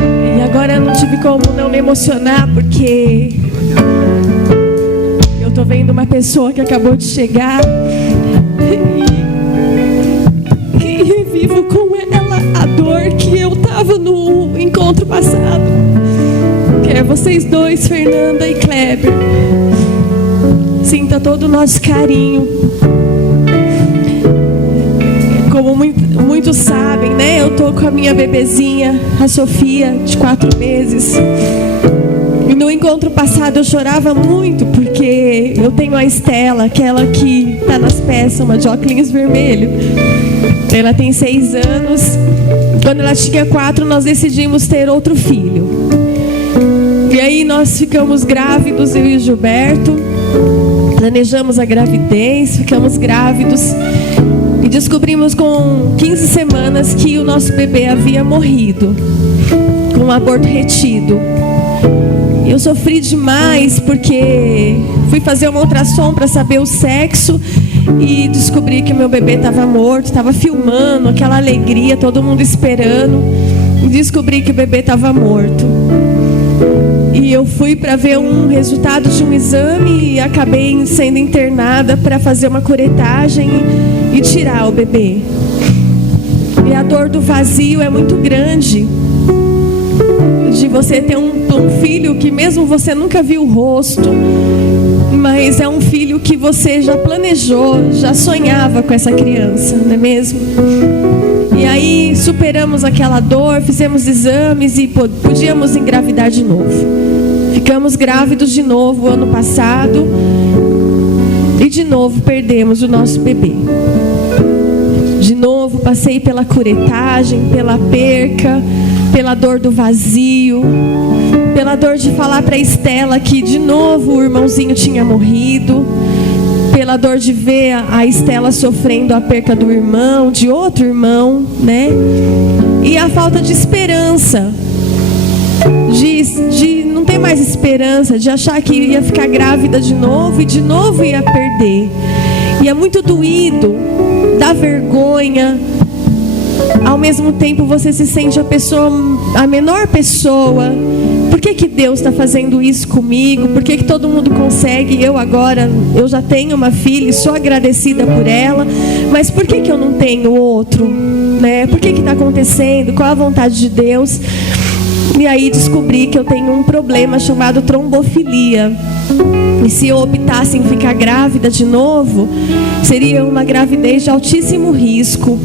E agora eu não tive como não me emocionar, porque eu tô vendo uma pessoa que acabou de chegar e vivo com ela a dor que eu tava no encontro passado, que é vocês dois, Fernanda e Kleber. Sinta todo o nosso carinho. Como muitos sabem, né? Eu tô com a minha bebezinha, a Sofia, de 4 meses. E no encontro passado eu chorava muito, porque eu tenho a Estela, aquela que tá nas peças, uma de óculos vermelho. Ela tem 6 anos. Quando ela tinha 4, nós decidimos ter outro filho. E aí nós ficamos grávidos, eu e o Gilberto. Planejamos a gravidez, ficamos grávidos. E descobrimos com 15 semanas que o nosso bebê havia morrido, com um aborto retido. Eu sofri demais, porque fui fazer uma ultrassom para saber o sexo e descobri que meu bebê estava morto. Estava filmando, aquela alegria, todo mundo esperando, e descobri que o bebê estava morto. E eu fui para ver um resultado de um exame e acabei sendo internada para fazer uma curetagem e tirar o bebê. E a dor do vazio é muito grande, de você ter um filho que mesmo você nunca viu o rosto, mas é um filho que você já planejou, já sonhava com essa criança, não é mesmo? E aí superamos aquela dor, fizemos exames e podíamos engravidar de novo. Ficamos grávidos de novo ano passado e de novo perdemos o nosso bebê. De novo passei pela curetagem, pela perca, pela dor do vazio, pela dor de falar para Estela que de novo o irmãozinho tinha morrido, pela dor de ver a Estela sofrendo a perca do irmão, de outro irmão, né? E a falta de esperança, de não ter mais esperança, de achar que ia ficar grávida de novo e de novo ia perder. E é muito doído, dá vergonha. Ao mesmo tempo você se sente a menor pessoa. Por que Deus está fazendo isso comigo? Por que todo mundo consegue? Eu já tenho uma filha e sou agradecida por ela, mas por que eu não tenho outro? Né? Por que está acontecendo? Qual a vontade de Deus? E aí descobri que eu tenho um problema chamado trombofilia. E se eu optasse em ficar grávida de novo, seria uma gravidez de altíssimo risco.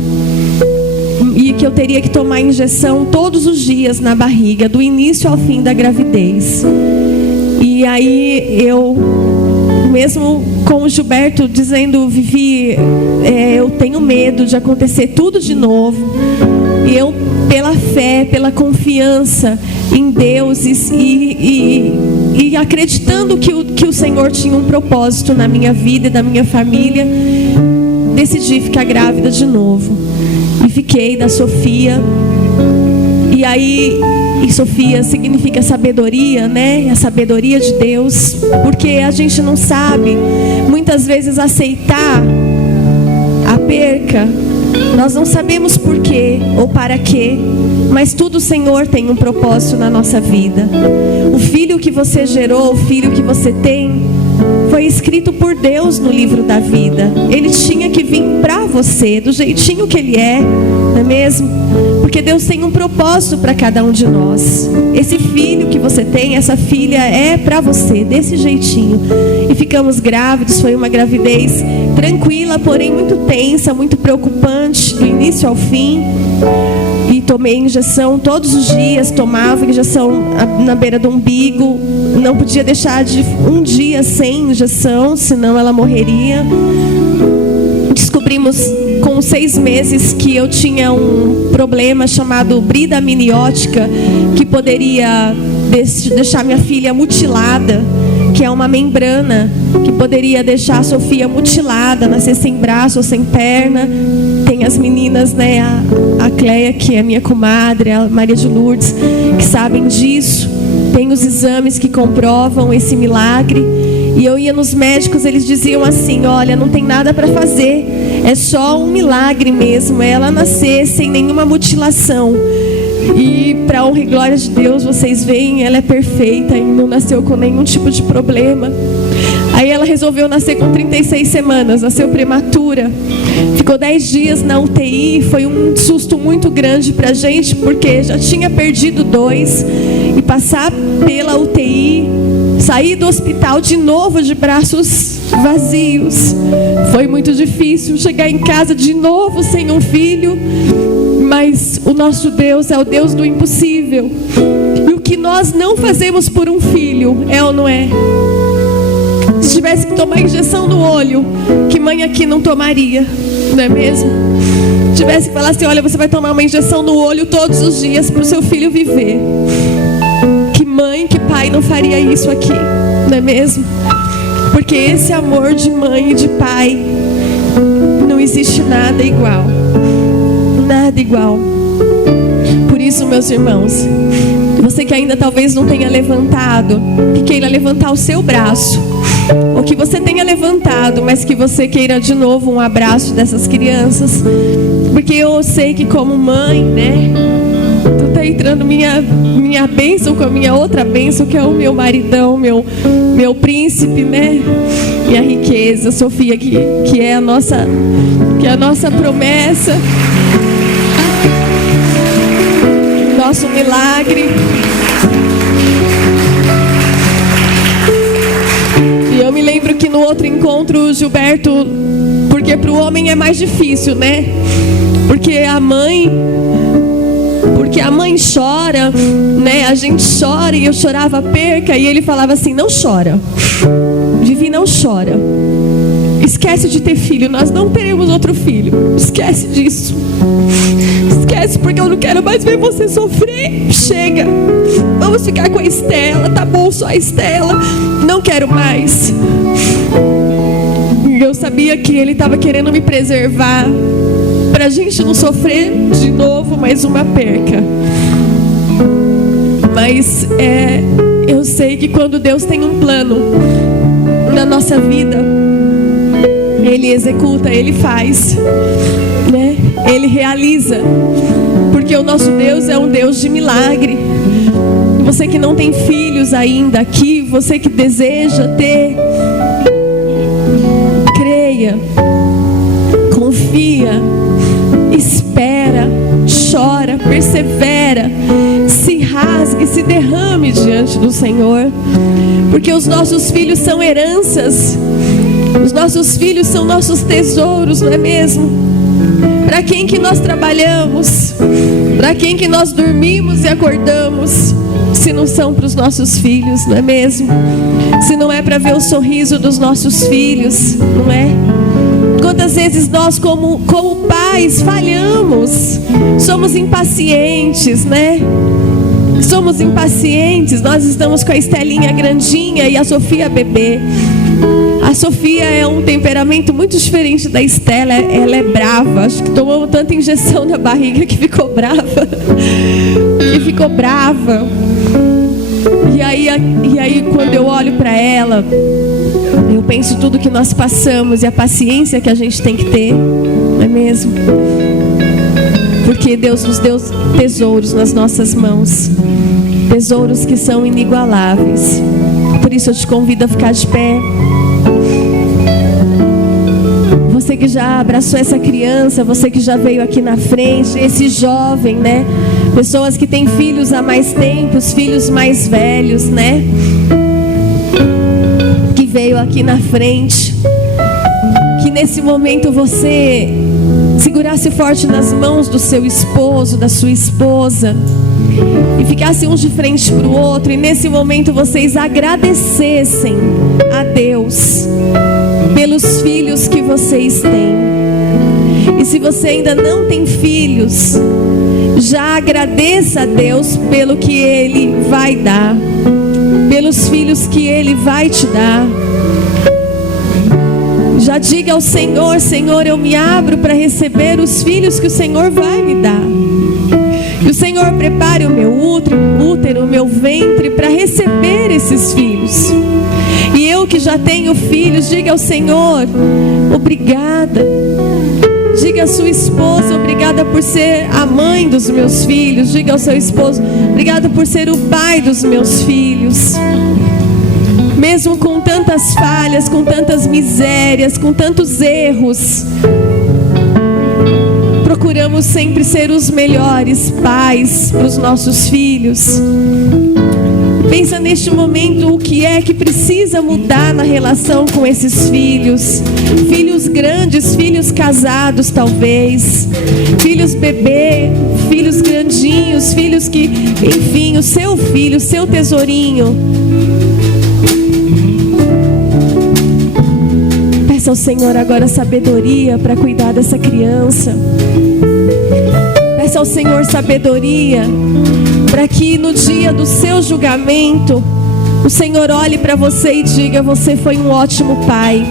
E que eu teria que tomar injeção todos os dias na barriga, do início ao fim da gravidez. E aí eu, mesmo com o Gilberto dizendo, Vivi, eu tenho medo de acontecer tudo de novo. E eu, pela fé, pela confiança em Deus e acreditando que o Senhor tinha um propósito na minha vida e da minha família, decidi ficar grávida de novo. E fiquei da Sofia. E Sofia significa sabedoria, né? A sabedoria de Deus. Porque a gente não sabe, muitas vezes, aceitar a perca. Nós não sabemos por quê ou para quê, mas tudo o Senhor tem um propósito na nossa vida. O filho que você gerou, o filho que você tem, foi escrito por Deus no livro da vida. Ele tinha que vir para você, do jeitinho que ele é, não é mesmo? Porque Deus tem um propósito para cada um de nós. Esse filho que você tem, essa filha é para você, desse jeitinho. E ficamos grávidos, foi uma gravidez tranquila, porém muito tensa, muito preocupante, do início ao fim. E tomei injeção todos os dias, tomava injeção na beira do umbigo. Não podia deixar de um dia sem injeção, senão ela morreria. Descobrimos com 6 meses que eu tinha um problema chamado brida amniótica, que poderia deixar minha filha mutilada, que é uma membrana que poderia deixar a Sofia mutilada, nascer sem braço ou sem perna. Tem as meninas, né, a Cleia, que é minha comadre, a Maria de Lourdes, que sabem disso. Tem os exames que comprovam esse milagre. E eu ia nos médicos, eles diziam assim: olha, não tem nada para fazer, é só um milagre mesmo, é ela nascer sem nenhuma mutilação. E para honra e glória de Deus, vocês veem, ela é perfeita e não nasceu com nenhum tipo de problema. Aí ela resolveu nascer com 36 semanas, nasceu prematura. Ficou 10 dias na UTI, foi um susto muito grande pra gente, porque já tinha perdido 2. E passar pela UTI, sair do hospital de novo de braços vazios, foi muito difícil. Chegar em casa de novo sem um filho. Mas o nosso Deus é o Deus do impossível. E o que nós não fazemos por um filho, é ou não é? Se tivesse que tomar injeção no olho, que mãe aqui não tomaria, não é mesmo? Se tivesse que falar assim: olha, você vai tomar uma injeção no olho todos os dias para o seu filho viver, que mãe, que pai não faria isso aqui, não é mesmo? Porque esse amor de mãe e de pai, não existe nada igual. Nada igual. Por isso, meus irmãos, você que ainda talvez não tenha levantado, que queira levantar o seu braço, ou que você tenha levantado, mas que você queira de novo um abraço dessas crianças, porque eu sei que como mãe, né, tu tá entrando minha bênção com a minha outra bênção, que é o meu maridão, meu príncipe, né, minha riqueza, Sofia, que é a nossa promessa, nosso milagre. E eu me lembro que no outro encontro, Gilberto, porque para o homem é mais difícil, né? Porque a mãe chora, né? A gente chora, e eu chorava a perca, e ele falava assim: não chora, Vivi, não chora, esquece de ter filho, nós não teremos outro filho, esquece disso, esquece, porque eu não quero mais ver você sofrer, chega, vamos ficar com a Estela, tá bom, só a Estela, não quero mais. Eu sabia que ele estava querendo me preservar, pra gente não sofrer de novo mais uma perca. Mas eu sei que quando Deus tem um plano na nossa vida, Ele executa, Ele faz, né? Ele realiza, porque o nosso Deus é um Deus de milagre. Você que não tem filhos ainda aqui, você que deseja ter, creia, confia, espera, chora, persevera, se rasgue, se derrame diante do Senhor, porque os nossos filhos são heranças, os nossos filhos são nossos tesouros, não é mesmo? Para quem que nós trabalhamos? Para quem que nós dormimos e acordamos? Se não são para os nossos filhos, não é mesmo? Se não é para ver o sorriso dos nossos filhos, não é? Quantas vezes nós como pais falhamos, somos impacientes, né? Somos impacientes. Nós estamos com a Estelinha grandinha e a Sofia bebê. A Sofia é um temperamento muito diferente da Estela. Ela é brava. Acho que tomou tanta injeção na barriga que ficou brava. E aí quando eu olho para ela, eu penso tudo que nós passamos e a paciência que a gente tem que ter, não é mesmo? Porque Deus nos deu tesouros nas nossas mãos, tesouros que são inigualáveis. Por isso eu te convido a ficar de pé. Você que já abraçou essa criança, você que já veio aqui na frente, esse jovem, né? Pessoas que têm filhos há mais tempo, os filhos mais velhos, né? Que veio aqui na frente. Que nesse momento você segurasse forte nas mãos do seu esposo, da sua esposa, e ficasse um de frente para o outro, e nesse momento vocês agradecessem a Deus pelos filhos que vocês têm. E se você ainda não tem filhos, já agradeça a Deus pelo que Ele vai dar, pelos filhos que Ele vai te dar. Já diga ao Senhor: Senhor, eu me abro para receber os filhos que o Senhor vai me dar. E o Senhor prepare o meu útero, o meu ventre para receber esses filhos. E eu que já tenho filhos, diga ao Senhor: obrigada. Diga à sua esposa: obrigada por ser a mãe dos meus filhos. Diga ao seu esposo: obrigada por ser o pai dos meus filhos. Mesmo com tantas falhas, com tantas misérias, com tantos erros, procuramos sempre ser os melhores pais para os nossos filhos. Pensa neste momento o que é que precisa mudar na relação com esses filhos. Filhos grandes, filhos casados talvez, filhos bebê, filhos grandinhos, filhos que, enfim, o seu filho, o seu tesourinho. Peça ao Senhor agora sabedoria para cuidar dessa criança. Peça ao Senhor sabedoria para que no dia do seu julgamento o Senhor olhe para você e diga: você foi um ótimo pai,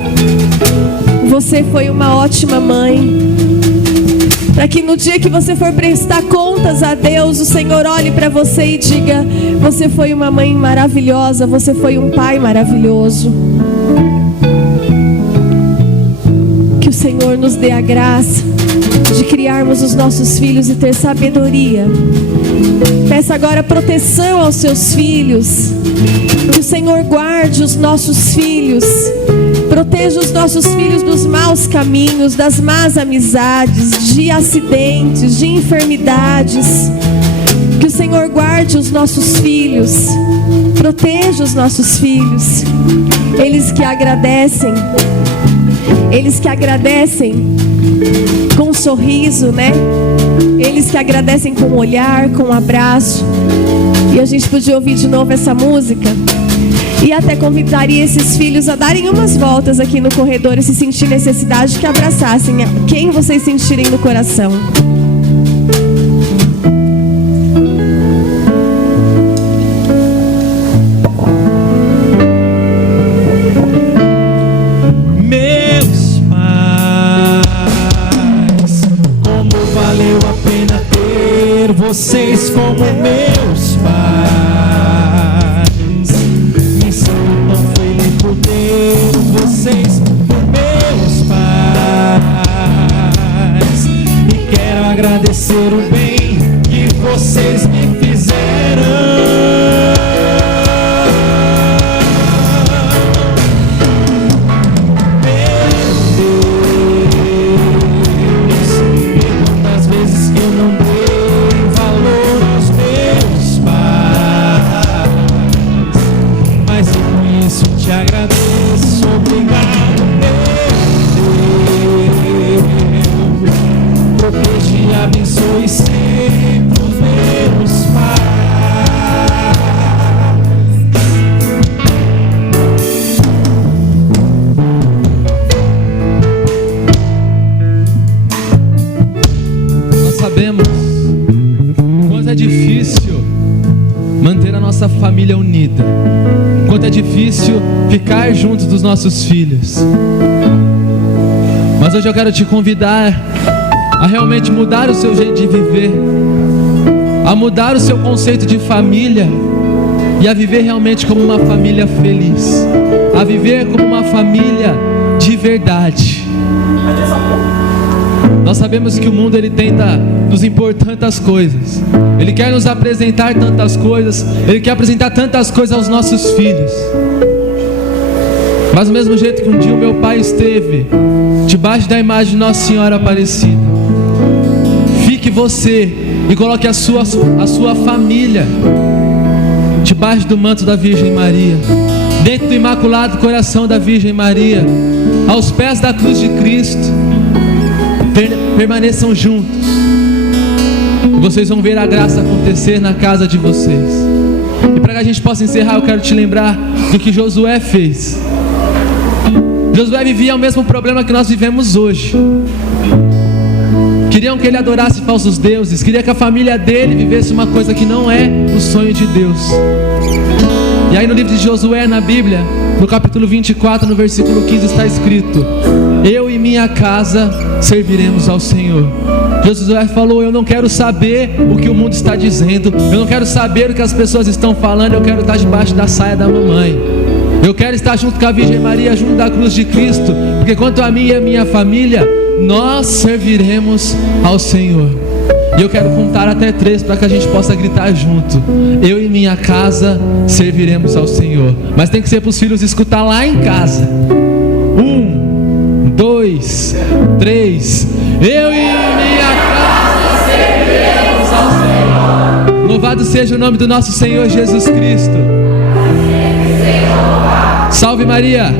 você foi uma ótima mãe. Para que no dia que você for prestar contas a Deus, o Senhor olhe para você e diga: você foi uma mãe maravilhosa, você foi um pai maravilhoso. Que o Senhor nos dê a graça de criarmos os nossos filhos e ter sabedoria. Peça agora proteção aos seus filhos. Que o Senhor guarde os nossos filhos. Proteja os nossos filhos dos maus caminhos, das más amizades, de acidentes, de enfermidades. Que o Senhor guarde os nossos filhos. Proteja os nossos filhos. Eles que agradecem com um sorriso, né? Eles que agradecem com um olhar, com um abraço. E a gente podia ouvir de novo essa música. E até convidaria esses filhos a darem umas voltas aqui no corredor e se sentir necessidade que abraçassem quem vocês sentirem no coração. Vocês como meus pais, missão não foi nem por ter vocês por meus pais, e quero agradecer o bem que vocês me fizeram. Abençoe sempre os meus pais. Nós sabemos quanto é difícil manter a nossa família unida, quanto é difícil ficar junto dos nossos filhos. Mas hoje eu quero te convidar a realmente mudar o seu jeito de viver, a mudar o seu conceito de família e a viver realmente como uma família feliz, a viver como uma família de verdade. Nós sabemos que o mundo ele tenta nos impor tantas coisas, ele quer nos apresentar tantas coisas, ele quer apresentar tantas coisas aos nossos filhos. Mas do mesmo jeito que um dia o meu pai esteve debaixo da imagem de Nossa Senhora Aparecida, fique você e coloque a sua família debaixo do manto da Virgem Maria, dentro do Imaculado Coração da Virgem Maria, aos pés da cruz de Cristo. Permaneçam juntos e vocês vão ver a graça acontecer na casa de vocês. E para que a gente possa encerrar, eu quero te lembrar do que Josué fez. Josué vivia o mesmo problema que nós vivemos hoje. Queriam que ele adorasse falsos deuses, queria que a família dele vivesse uma coisa que não é o sonho de Deus. E aí no livro de Josué, na Bíblia, no capítulo 24, no versículo 15, está escrito: eu e minha casa serviremos ao Senhor. Josué falou: eu não quero saber o que o mundo está dizendo, eu não quero saber o que as pessoas estão falando, eu quero estar debaixo da saia da mamãe. Eu quero estar junto com a Virgem Maria, junto da cruz de Cristo, porque quanto a mim e a minha família, nós serviremos ao Senhor. E eu quero contar até 3 para que a gente possa gritar junto: eu e minha casa serviremos ao Senhor. Mas tem que ser para os filhos escutar lá em casa. 1, 2, 3. Eu e minha casa serviremos ao Senhor. Louvado seja o nome do nosso Senhor Jesus Cristo. Salve Maria.